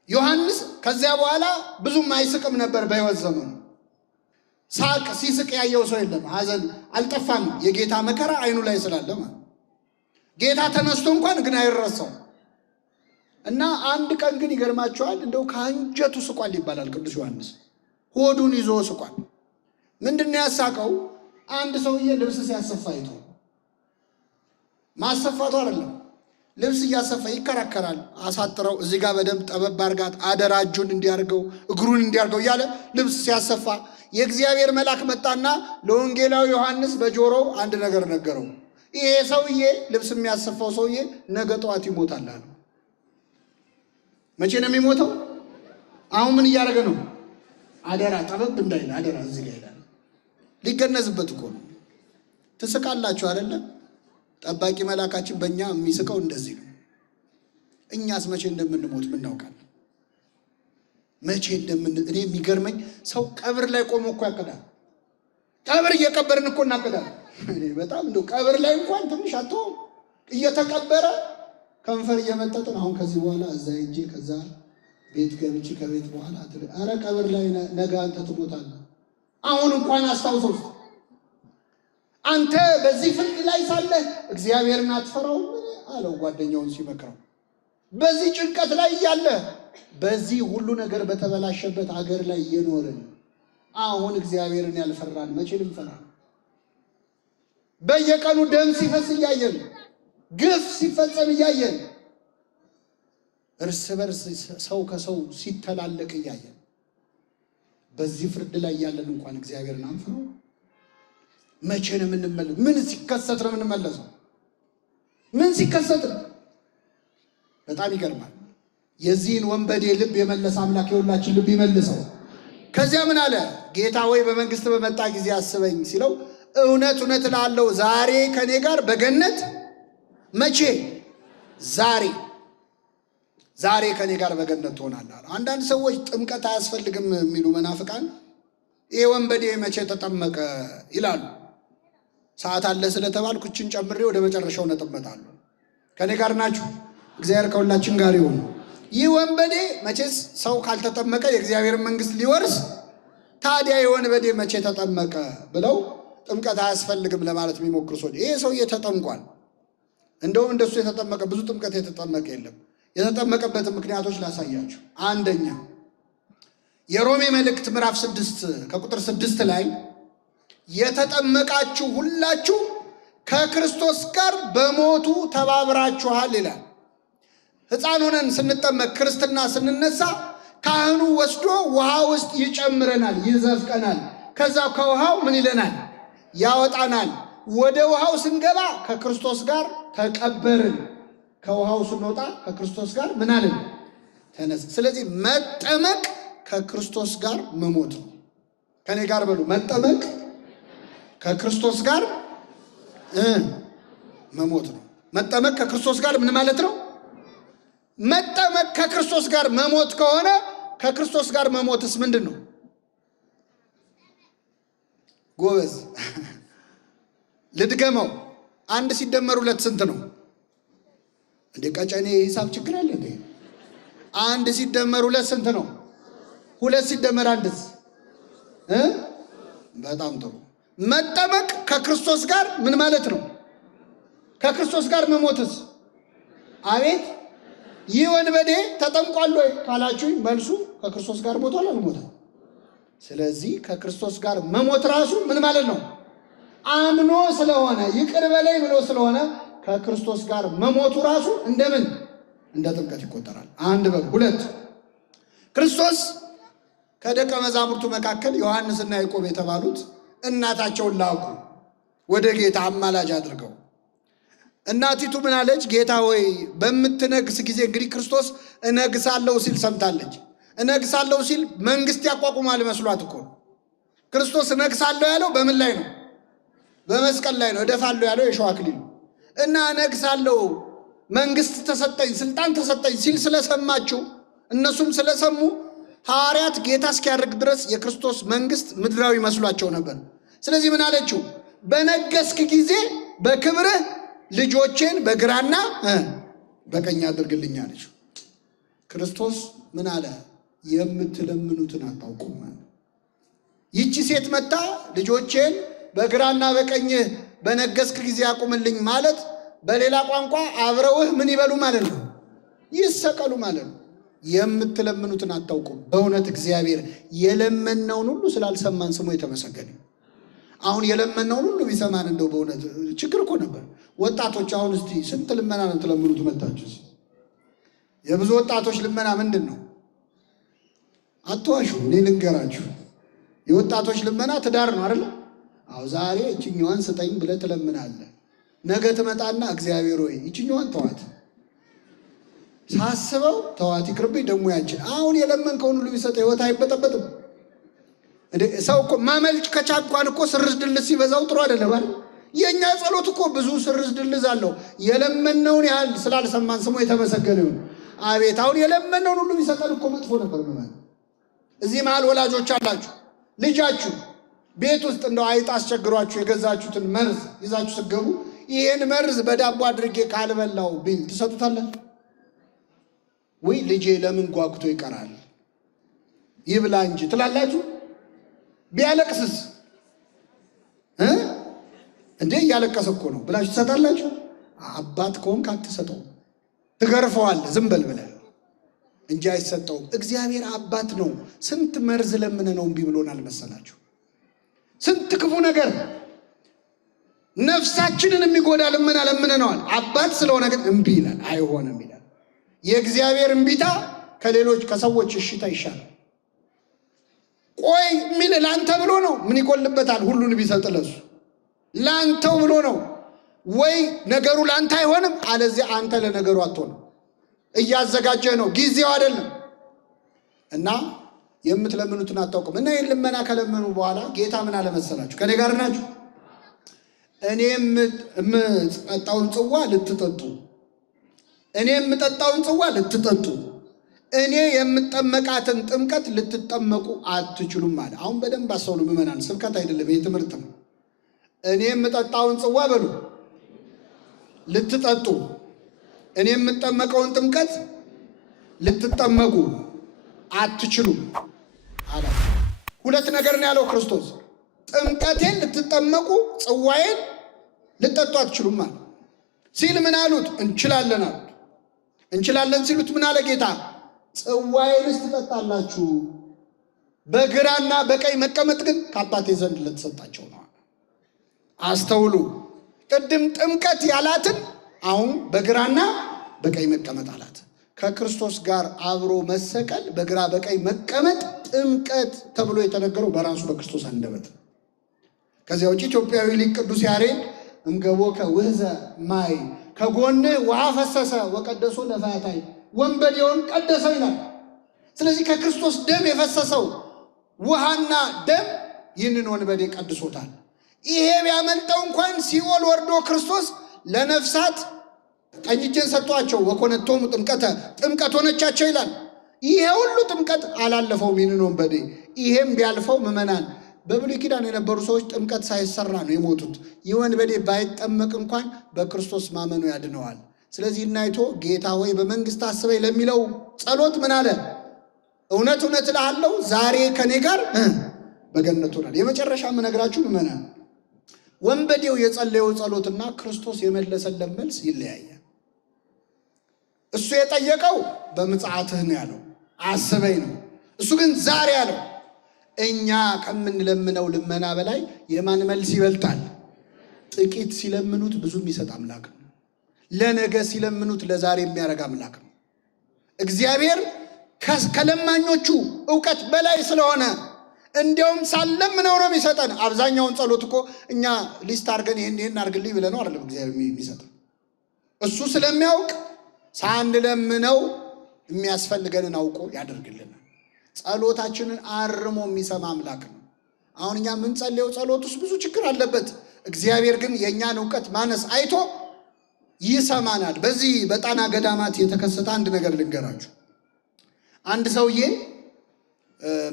ዮሐንስ ከዚያ በኋላ ብዙም አይስቅም ነበር በሕይወት ዘመኑ። ሳቅ ሲስቅ ያየው ሰው የለም። ሐዘን አልጠፋም። የጌታ መከራ አይኑ ላይ ስላለ ማለት ጌታ ተነስቶ እንኳን ግን አይረሳው እና አንድ ቀን ግን ይገርማቸዋል። እንደው ከአንጀቱ ስቋል ይባላል። ቅዱስ ዮሐንስ ሆዱን ይዞ ስቋል። ምንድነው ያሳቀው? አንድ ሰውዬ ልብስ ሲያሰፋ አይቶ፣ ማሰፋቱ አይደለም ልብስ እያሰፋ ይከራከራል። አሳጥረው እዚህ ጋር በደንብ ጠበብ አርጋት፣ አደራ እጁን እንዲያርገው እግሩን እንዲያርገው እያለ ልብስ ሲያሰፋ የእግዚአብሔር መልአክ መጣና ለወንጌላዊ ዮሐንስ በጆሮው አንድ ነገር ነገረው። ይሄ ሰውዬ ልብስ የሚያሰፋው ሰውዬ ነገ ጠዋት ይሞታል አለ። መቼ ነው የሚሞተው? አሁን ምን እያደረገ ነው? አደራ ጠበብ እንዳይል አደራ እዚህ ጋር ይላል። ሊገነዝበት እኮ ነው። ትስቃላችሁ አይደለም? ጠባቂ መልአካችን በእኛ የሚስቀው እንደዚህ ነው። እኛስ መቼ እንደምንሞት ምናውቃለን? መቼ እኔ የሚገርመኝ ሰው ቀብር ላይ ቆሞ እኮ ያቅዳል። ቀብር እየቀበርን እኮ እናቅዳለን። እኔ በጣም እንደው ቀብር ላይ እንኳን ትንሽ አቶ እየተቀበረ ከንፈር እየመጠጥን አሁን ከዚህ በኋላ እዛ ሄጄ ከዛ ቤት ገብቼ ከቤት በኋላ አረ ቀብር ላይ ነገ አንተ ትሞታለህ። አሁን እንኳን አስታውሰው። አንተ በዚህ ፍርድ ላይ ሳለህ እግዚአብሔርን አትፈራውም አለው ጓደኛውን ሲመክረው። በዚህ ጭንቀት ላይ እያለ በዚህ ሁሉ ነገር በተበላሸበት አገር ላይ እየኖርን አሁን እግዚአብሔርን ያልፈራን መቼ ልንፈራ? በየቀኑ ደም ሲፈስ እያየን፣ ግፍ ሲፈጸም እያየን፣ እርስ በርስ ሰው ከሰው ሲተላለቅ እያየን በዚህ ፍርድ ላይ እያለን እንኳን እግዚአብሔርን አንፈራው? መቼ ነው የምንመለሰው? ምን ሲከሰት ነው የምንመለሰው? ምን ሲከሰት ነው? በጣም ይገርማል። የዚህን ወንበዴ ልብ የመለሰ አምላክ የሁላችን ልብ ይመልሰው። ከዚያ ምን አለ? ጌታ ወይ በመንግስት በመጣ ጊዜ አስበኝ ሲለው፣ እውነት እውነት እልሃለሁ ዛሬ ከኔ ጋር በገነት መቼ? ዛሬ ከኔ ጋር በገነት ትሆናለህ። አንዳንድ ሰዎች ጥምቀት አያስፈልግም የሚሉ መናፍቃን ይሄ ወንበዴ መቼ ተጠመቀ ይላሉ። ሰዓት አለ ስለተባልኩ እችን ጨምሬ ወደ መጨረሻው ነጥበታለሁ። ከኔ ጋር ናችሁ? እግዚአብሔር ከሁላችን ጋር ይሁን። ይህ ወንበዴ መቼስ ሰው ካልተጠመቀ የእግዚአብሔርን መንግስት ሊወርስ፣ ታዲያ የወንበዴ መቼ ተጠመቀ ብለው ጥምቀት አያስፈልግም ለማለት የሚሞክሩ ሰዎች፣ ይሄ ሰውዬ ተጠምቋል። እንደውም እንደሱ የተጠመቀ ብዙ ጥምቀት የተጠመቀ የለም። የተጠመቀበትን ምክንያቶች ላሳያችሁ። አንደኛ የሮሜ መልእክት ምዕራፍ 6 ከቁጥር 6 ላይ የተጠመቃችሁ ሁላችሁ ከክርስቶስ ጋር በሞቱ ተባብራችኋል ይላል። ሕፃን ሆነን ስንጠመቅ ክርስትና ስንነሳ ካህኑ ወስዶ ውሃ ውስጥ ይጨምረናል፣ ይዘፍቀናል። ከዛ ከውሃው ምን ይለናል? ያወጣናል። ወደ ውሃው ስንገባ ከክርስቶስ ጋር ተቀበርን። ከውሃው ስንወጣ ከክርስቶስ ጋር ምን አለን? ተነስ። ስለዚህ መጠመቅ ከክርስቶስ ጋር መሞት ነው። ከኔ ጋር በሉ፣ መጠመቅ ከክርስቶስ ጋር መሞት ነው። መጠመቅ ከክርስቶስ ጋር ምን ማለት ነው? መጠመቅ ከክርስቶስ ጋር መሞት ከሆነ ከክርስቶስ ጋር መሞትስ ምንድን ነው? ጎበዝ ልድገመው። 1 ሲደመር 2 ስንት ነው? እንዴ ቀጨኔ ሂሳብ ችግር አለ እንዴ? 1 ሲደመር 2 ስንት ነው? 2 ሲደመር 1ስ? በጣም ጥሩ። መጠመቅ ከክርስቶስ ጋር ምን ማለት ነው? ከክርስቶስ ጋር መሞትስ? አቤት ይህ ወንበዴ ተጠምቋል ወይ ካላችሁኝ መልሱ ከክርስቶስ ጋር ሞቷል አልሞተም? ስለዚህ ከክርስቶስ ጋር መሞት ራሱ ምን ማለት ነው? አምኖ ስለሆነ ይቅር በለኝ ብሎ ስለሆነ ከክርስቶስ ጋር መሞቱ ራሱ እንደምን እንደ ጥምቀት ይቆጠራል። 1 በል 2 ክርስቶስ ከደቀ መዛሙርቱ መካከል ዮሐንስና ያዕቆብ የተባሉት እናታቸውን ላኩ ወደ ጌታ አማላጅ አድርገው። እናቲቱ ምን አለች? ጌታ ሆይ በምትነግስ ጊዜ እንግዲህ ክርስቶስ እነግሳለሁ ሲል ሰምታለች። እነግሳለሁ ሲል መንግስት ያቋቁማል መስሏት እኮ። ክርስቶስ እነግሳለሁ ያለው በምን ላይ ነው? በመስቀል ላይ ነው። እደፋለሁ ያለው የሸዋ አክሊል ነው። እና እነግሳለሁ መንግስት ተሰጠኝ ስልጣን ተሰጠኝ ሲል ስለሰማችሁ እነሱም ስለሰሙ ሐዋርያት ጌታ እስኪያርግ ድረስ የክርስቶስ መንግስት ምድራዊ መስሏቸው ነበር። ስለዚህ ምን አለችው? በነገስክ ጊዜ በክብርህ ልጆቼን በግራና በቀኝ አድርግልኝ አለችው። ክርስቶስ ምን አለ? የምትለምኑትን አታውቁም። ይቺ ሴት መጣ ልጆቼን በግራና በቀኝ በነገስክ ጊዜ አቁምልኝ ማለት በሌላ ቋንቋ አብረውህ ምን ይበሉ ማለት ነው? ይሰቀሉ ማለት ነው። የምትለምኑትን አታውቁም። በእውነት እግዚአብሔር የለመነውን ሁሉ ስላልሰማን ስሙ የተመሰገነ። አሁን የለመነውን ሁሉ ቢሰማን እንደው በእውነት ችግር እኮ ነበር። ወጣቶች አሁን እስቲ ስንት ልመና ነው ትለምኑት መጣችሁ? የብዙ ወጣቶች ልመና ምንድን ነው? አትዋሹ፣ እኔ ልንገራችሁ። የወጣቶች ልመና ትዳር ነው አይደል? አዎ ዛሬ እችኛዋን ስጠኝ ብለህ ትለምናለህ። ነገ ትመጣና እግዚአብሔር ሆይ እችኛዋን ተዋት፣ ሳስበው ተዋት፣ ይቅርብኝ ደግሞ ያችን። አሁን የለመንከውን ሁሉ ቢሰጥ ህይወት አይበጠበጥም። ሰው እኮ ማመልጭ ከቻኳን እኮ ስርዝ ድልዝ ሲበዛው ጥሩ አይደለም አይደል? የኛ ጸሎት እኮ ብዙ ስርዝ ድልዝ አለው። የለመነውን ያህል ስላልሰማን ስሙ የተመሰገነ ይሁን። አቤት አሁን የለመነውን ሁሉ ቢሰጠን እኮ መጥፎ ነበር ማለት። እዚህ መሃል ወላጆች አላችሁ፣ ልጃችሁ ቤት ውስጥ እንደው አይጥ አስቸግሯችሁ የገዛችሁትን መርዝ ይዛችሁ ስትገቡ ይሄን መርዝ በዳቦ አድርጌ ካልበላው ቢል ትሰጡታለን ወይ? ልጄ ለምን ጓጉቶ ይቀራል ይብላ እንጂ ትላላችሁ? ቢያለቅስስ እንዴ እያለቀሰ እኮ ነው ብላችሁ ትሰጣላችሁ? አባት ከሆንክ አትሰጠው፣ ትገርፈዋለህ ዝም በል ብለህ እንጂ አይሰጠውም። እግዚአብሔር አባት ነው። ስንት መርዝ ለምነ ነው እምቢ ብሎናል መሰላችሁ? ስንት ክፉ ነገር ነፍሳችንን የሚጎዳ ልመና ለምነነዋል። አባት ስለሆነ ግን እምቢ ይላል፣ አይሆንም ይላል። የእግዚአብሔር እምቢታ ከሌሎች ከሰዎች እሽታ ይሻላል። ቆይ ምን ላንተ ብሎ ነው? ምን ይቆልበታል? ሁሉን ቢሰጥ ለሱ ላንተው ብሎ ነው ወይ? ነገሩ ላንተ አይሆንም፣ አለዚያ አንተ ለነገሩ አትሆንም። እያዘጋጀህ ነው፣ ጊዜው አይደለም። እና የምትለምኑትን አታውቁም። እና ይህን ልመና ከለመኑ በኋላ ጌታ ምን አለ መሰላችሁ? ከኔ ጋር ናችሁ? እኔ የምጠጣውን ጽዋ ልትጠጡ፣ እኔ የምጠጣውን ጽዋ ልትጠጡ፣ እኔ የምጠመቃትን ጥምቀት ልትጠመቁ አትችሉም አለ። አሁን በደንብ አስተውሉ ምዕመናን፣ ስብከት አይደለም ይህ ትምህርት ነው። እኔ የምጠጣውን ጽዋ በሉ ልትጠጡ፣ እኔ የምጠመቀውን ጥምቀት ልትጠመቁ አትችሉም አለ። ሁለት ነገር ነው ያለው ክርስቶስ። ጥምቀቴን ልትጠመቁ ጽዋዬን ልትጠጡ አትችሉም አለ። ሲል ምን አሉት? እንችላለን አሉት። እንችላለን ሲሉት ምን አለ ጌታ? ጽዋዬንስ ትጠጣላችሁ፣ በግራና በቀኝ መቀመጥ ግን ከአባቴ ዘንድ ለተሰጣቸው ነው። አስተውሉ። ቅድም ጥምቀት ያላትን አሁን በግራና በቀኝ መቀመጥ አላት። ከክርስቶስ ጋር አብሮ መሰቀል፣ በግራ በቀኝ መቀመጥ ጥምቀት ተብሎ የተነገረው በራሱ በክርስቶስ አንደበት። ከዚያ ውጭ ኢትዮጵያዊ ሊቅ ቅዱስ ያሬድ እምገቦከ ውህዘ ማይ፣ ከጎንህ ውሃ ፈሰሰ ወቀደሶ ለፈያታይ፣ ወንበዴውን ቀደሰው ይላል። ስለዚህ ከክርስቶስ ደም የፈሰሰው ውሃና ደም ይህንን ወንበዴ ቀድሶታል። ይሄ ቢያመልጠው እንኳን ሲኦል ወርዶ ክርስቶስ ለነፍሳት ቀኝ እጄን ሰጥቷቸው ወኮነቶሙ ጥምቀተ፣ ጥምቀት ሆነቻቸው ይላል። ይሄ ሁሉ ጥምቀት አላለፈውም ይህንን ወንበዴ። ይሄም ቢያልፈው ምዕመናን፣ በብሉይ ኪዳን የነበሩ ሰዎች ጥምቀት ሳይሰራ ነው የሞቱት። ይህ ወንበዴ ባይጠመቅ እንኳን በክርስቶስ ማመኑ ያድነዋል። ስለዚህ እናይቶ ጌታ ሆይ በመንግስት አስበኝ ለሚለው ጸሎት ምን አለ? እውነት እውነት እልሃለሁ ዛሬ ከኔ ጋር በገነት ሆናል። የመጨረሻ የምነግራችሁ ምዕመናን፣ ወንበዴው የጸለየው ጸሎትና ክርስቶስ የመለሰለት መልስ ይለያያል። እሱ የጠየቀው በምጽአትህ ነው ያለው፣ አስበኝ ነው። እሱ ግን ዛሬ ያለው እኛ ከምንለምነው ልመና በላይ የማን መልስ ይበልጣል? ጥቂት ሲለምኑት ብዙ የሚሰጥ አምላክ ነው። ለነገ ሲለምኑት ለዛሬ የሚያደርግ አምላክ ነው። እግዚአብሔር ከለማኞቹ እውቀት በላይ ስለሆነ እንዲያውም ሳንለምነው ነው የሚሰጠን። አብዛኛውን ጸሎት እኮ እኛ ሊስት አድርገን ይሄን አድርግልኝ ብለን ነው አይደለም እግዚአብሔር የሚሰጠን። እሱ ስለሚያውቅ ሳንለምነው የሚያስፈልገንን አውቆ ያደርግልናል። ጸሎታችንን አርሞ የሚሰማ አምላክ ነው። አሁን እኛ የምንጸልየው ጸሎት ውስጥ ብዙ ችግር አለበት። እግዚአብሔር ግን የእኛን እውቀት ማነስ አይቶ ይሰማናል። በዚህ በጣና ገዳማት የተከሰተ አንድ ነገር ልንገራችሁ። አንድ ሰውዬ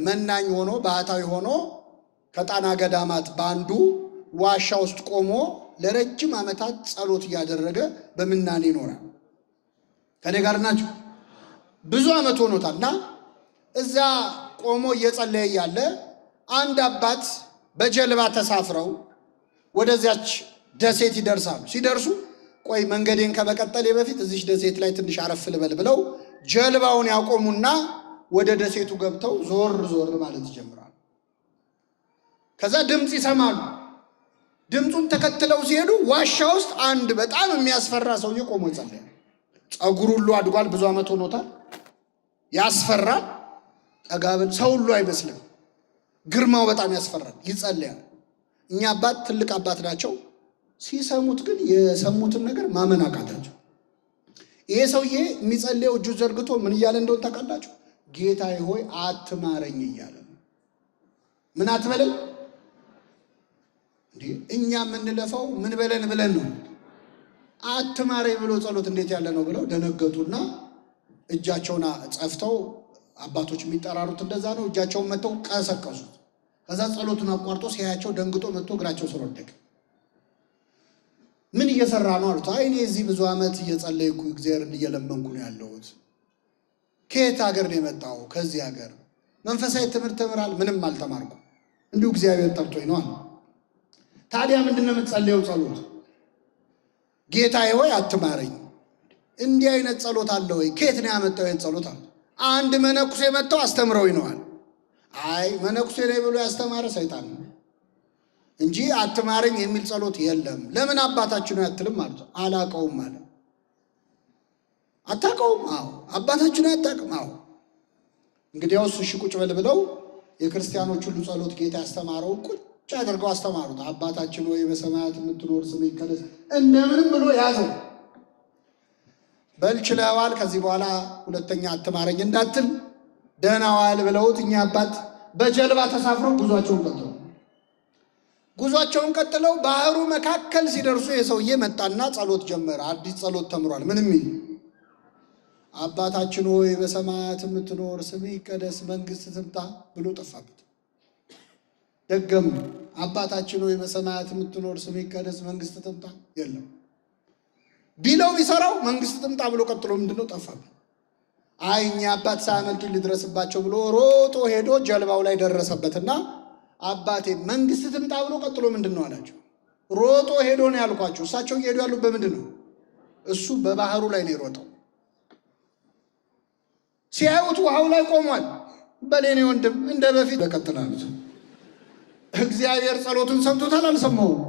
መናኝ ሆኖ ባህታዊ ሆኖ ከጣና ገዳማት በአንዱ ዋሻ ውስጥ ቆሞ ለረጅም ዓመታት ጸሎት እያደረገ በምናኔ ይኖራል። ከኔ ጋር ናችሁ? ብዙ ዓመት ሆኖታልና እዛ ቆሞ እየጸለየ ያለ አንድ አባት በጀልባ ተሳፍረው ወደዚያች ደሴት ይደርሳሉ። ሲደርሱ ቆይ መንገዴን ከመቀጠሌ በፊት እዚች ደሴት ላይ ትንሽ አረፍ ልበል ብለው ጀልባውን ያቆሙና ወደ ደሴቱ ገብተው ዞር ዞር ማለት ይጀምራሉ። ከዛ ድምፅ ይሰማሉ። ድምፁን ተከትለው ሲሄዱ ዋሻ ውስጥ አንድ በጣም የሚያስፈራ ሰውዬ ቆሞ ይጸልያል። ጸጉሩ ሁሉ አድጓል፣ ብዙ ዓመት ሆኖታል። ያስፈራል። ጠጋብን ሰው ሁሉ አይመስልም። ግርማው በጣም ያስፈራል። ይጸልያል። እኛ አባት ትልቅ አባት ናቸው። ሲሰሙት ግን የሰሙትን ነገር ማመን አቃታቸው። ይሄ ሰውዬ የሚጸልየው እጁ ዘርግቶ ምን እያለ እንደሆነ ታውቃላችሁ? ጌታዬ ሆይ አትማረኝ እያለ ነው። ምን አትበለኝ? እንዴ እኛ የምንለፈው ምን በለን ብለን ነው። አትማረኝ ብሎ ጸሎት እንዴት ያለ ነው ብለው ደነገጡና እጃቸውን ጸፍተው፣ አባቶች የሚጠራሩት እንደዛ ነው። እጃቸውን መተው ቀሰቀሱት። ከዛ ጸሎቱን አቋርጦ ሲያያቸው ደንግጦ መጥቶ እግራቸው ስር ወደቀ። ምን እየሰራ ነው አሉት። አይ እኔ እዚህ ብዙ ዓመት እየጸለይኩ እግዚአብሔርን እየለመንኩ ነው ያለሁት። ከየት ሀገር ነው የመጣው? ከዚህ ሀገር። መንፈሳዊ ትምህርት ተምራል? ምንም አልተማርኩም፣ እንዲሁ እግዚአብሔር ጠርቶኝ ነው አለ። ታዲያ ምንድን ነው የምትጸልየው ጸሎት? ጌታዬ ሆይ አትማረኝ። እንዲህ አይነት ጸሎት አለ ወይ? ከየት ነው ያመጣው ይህን ጸሎት አለ። አንድ መነኩሴ መጥተው አስተምረውኝ ነው አለ። አይ መነኩሴ ነኝ ብሎ ያስተማረ ሰይጣን ነው እንጂ አትማረኝ የሚል ጸሎት የለም። ለምን አባታችን ነው ያትልም ማለት ነው። አላቀውም አለ። አታቀውም? አዎ። አባታችን አያታቅም? አዎ። እንግዲያውስ እሺ ቁጭ በል ብለው የክርስቲያኖች ሁሉ ጸሎት ጌታ ያስተማረው ቁጭ አድርገው አስተማሩት። አባታችን ወይ በሰማያት የምትኖር ስምህ ይቀደስ፣ እንደምንም ብሎ ያዘው። በል ችለዋል፣ ከዚህ በኋላ ሁለተኛ አትማረኝ እንዳትል ደህና ዋል ብለውት እኛ አባት በጀልባ ተሳፍረው ጉዟቸውን ቀጥለው ባህሩ መካከል ሲደርሱ የሰውዬ መጣና ጸሎት ጀመረ። አዲስ ጸሎት ተምሯል። ምንም ይል አባታችን ሆይ በሰማያት የምትኖር ስምህ ይቀደስ፣ መንግሥት ትምጣ ብሎ ጠፋበት። ደገሙ። አባታችን ሆይ በሰማያት የምትኖር ስምህ ይቀደስ፣ መንግሥት ትምጣ። የለም ቢለው ቢሰራው መንግሥት ትምጣ ብሎ ቀጥሎ ምንድነው ጠፋበት። አይ እኛ አባት ሳያመልጡኝ ልድረስባቸው ብሎ ሮጦ ሄዶ ጀልባው ላይ ደረሰበትና አባቴ መንግሥት ትምጣ ብሎ ቀጥሎ ምንድን ነው አላቸው። ሮጦ ሄዶ ነው ያልኳቸው። እሳቸው እየሄዱ ያሉት በምንድን ነው? እሱ በባህሩ ላይ ነው የሮጠው። ሲያዩት ውሃው ላይ ቆሟል። በሌኔ ወንድም እንደ በፊት በቀጥላሉት። እግዚአብሔር ጸሎቱን ሰምቶታል አልሰማውም?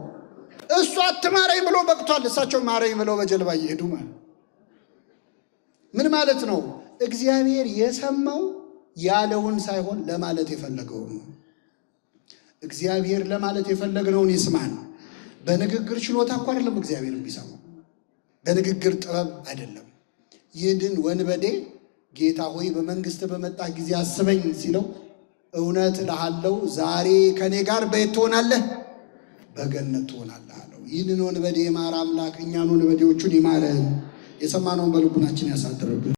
እሱ አትማረኝ ብሎ በቅቷል። እሳቸው ማረኝ ብለው በጀልባ እየሄዱ ማለት ምን ማለት ነው? እግዚአብሔር የሰማው ያለውን ሳይሆን ለማለት የፈለገው ነው። እግዚአብሔር ለማለት የፈለገውን ይስማን። በንግግር ችሎታ እኮ አይደለም እግዚአብሔር የሚሰማው፣ በንግግር ጥበብ አይደለም። ይህንን ወንበዴ ጌታ ሆይ በመንግስት በመጣህ ጊዜ አስበኝ ሲለው እውነት እልሃለሁ ዛሬ ከኔ ጋር በየት ትሆናለህ? በገነት ትሆናለህ አለው። ይህንን ወንበዴ የማረ አምላክ እኛን ወንበዴዎቹን ይማረን። የሰማነውን በልቡናችን ያሳድርብን።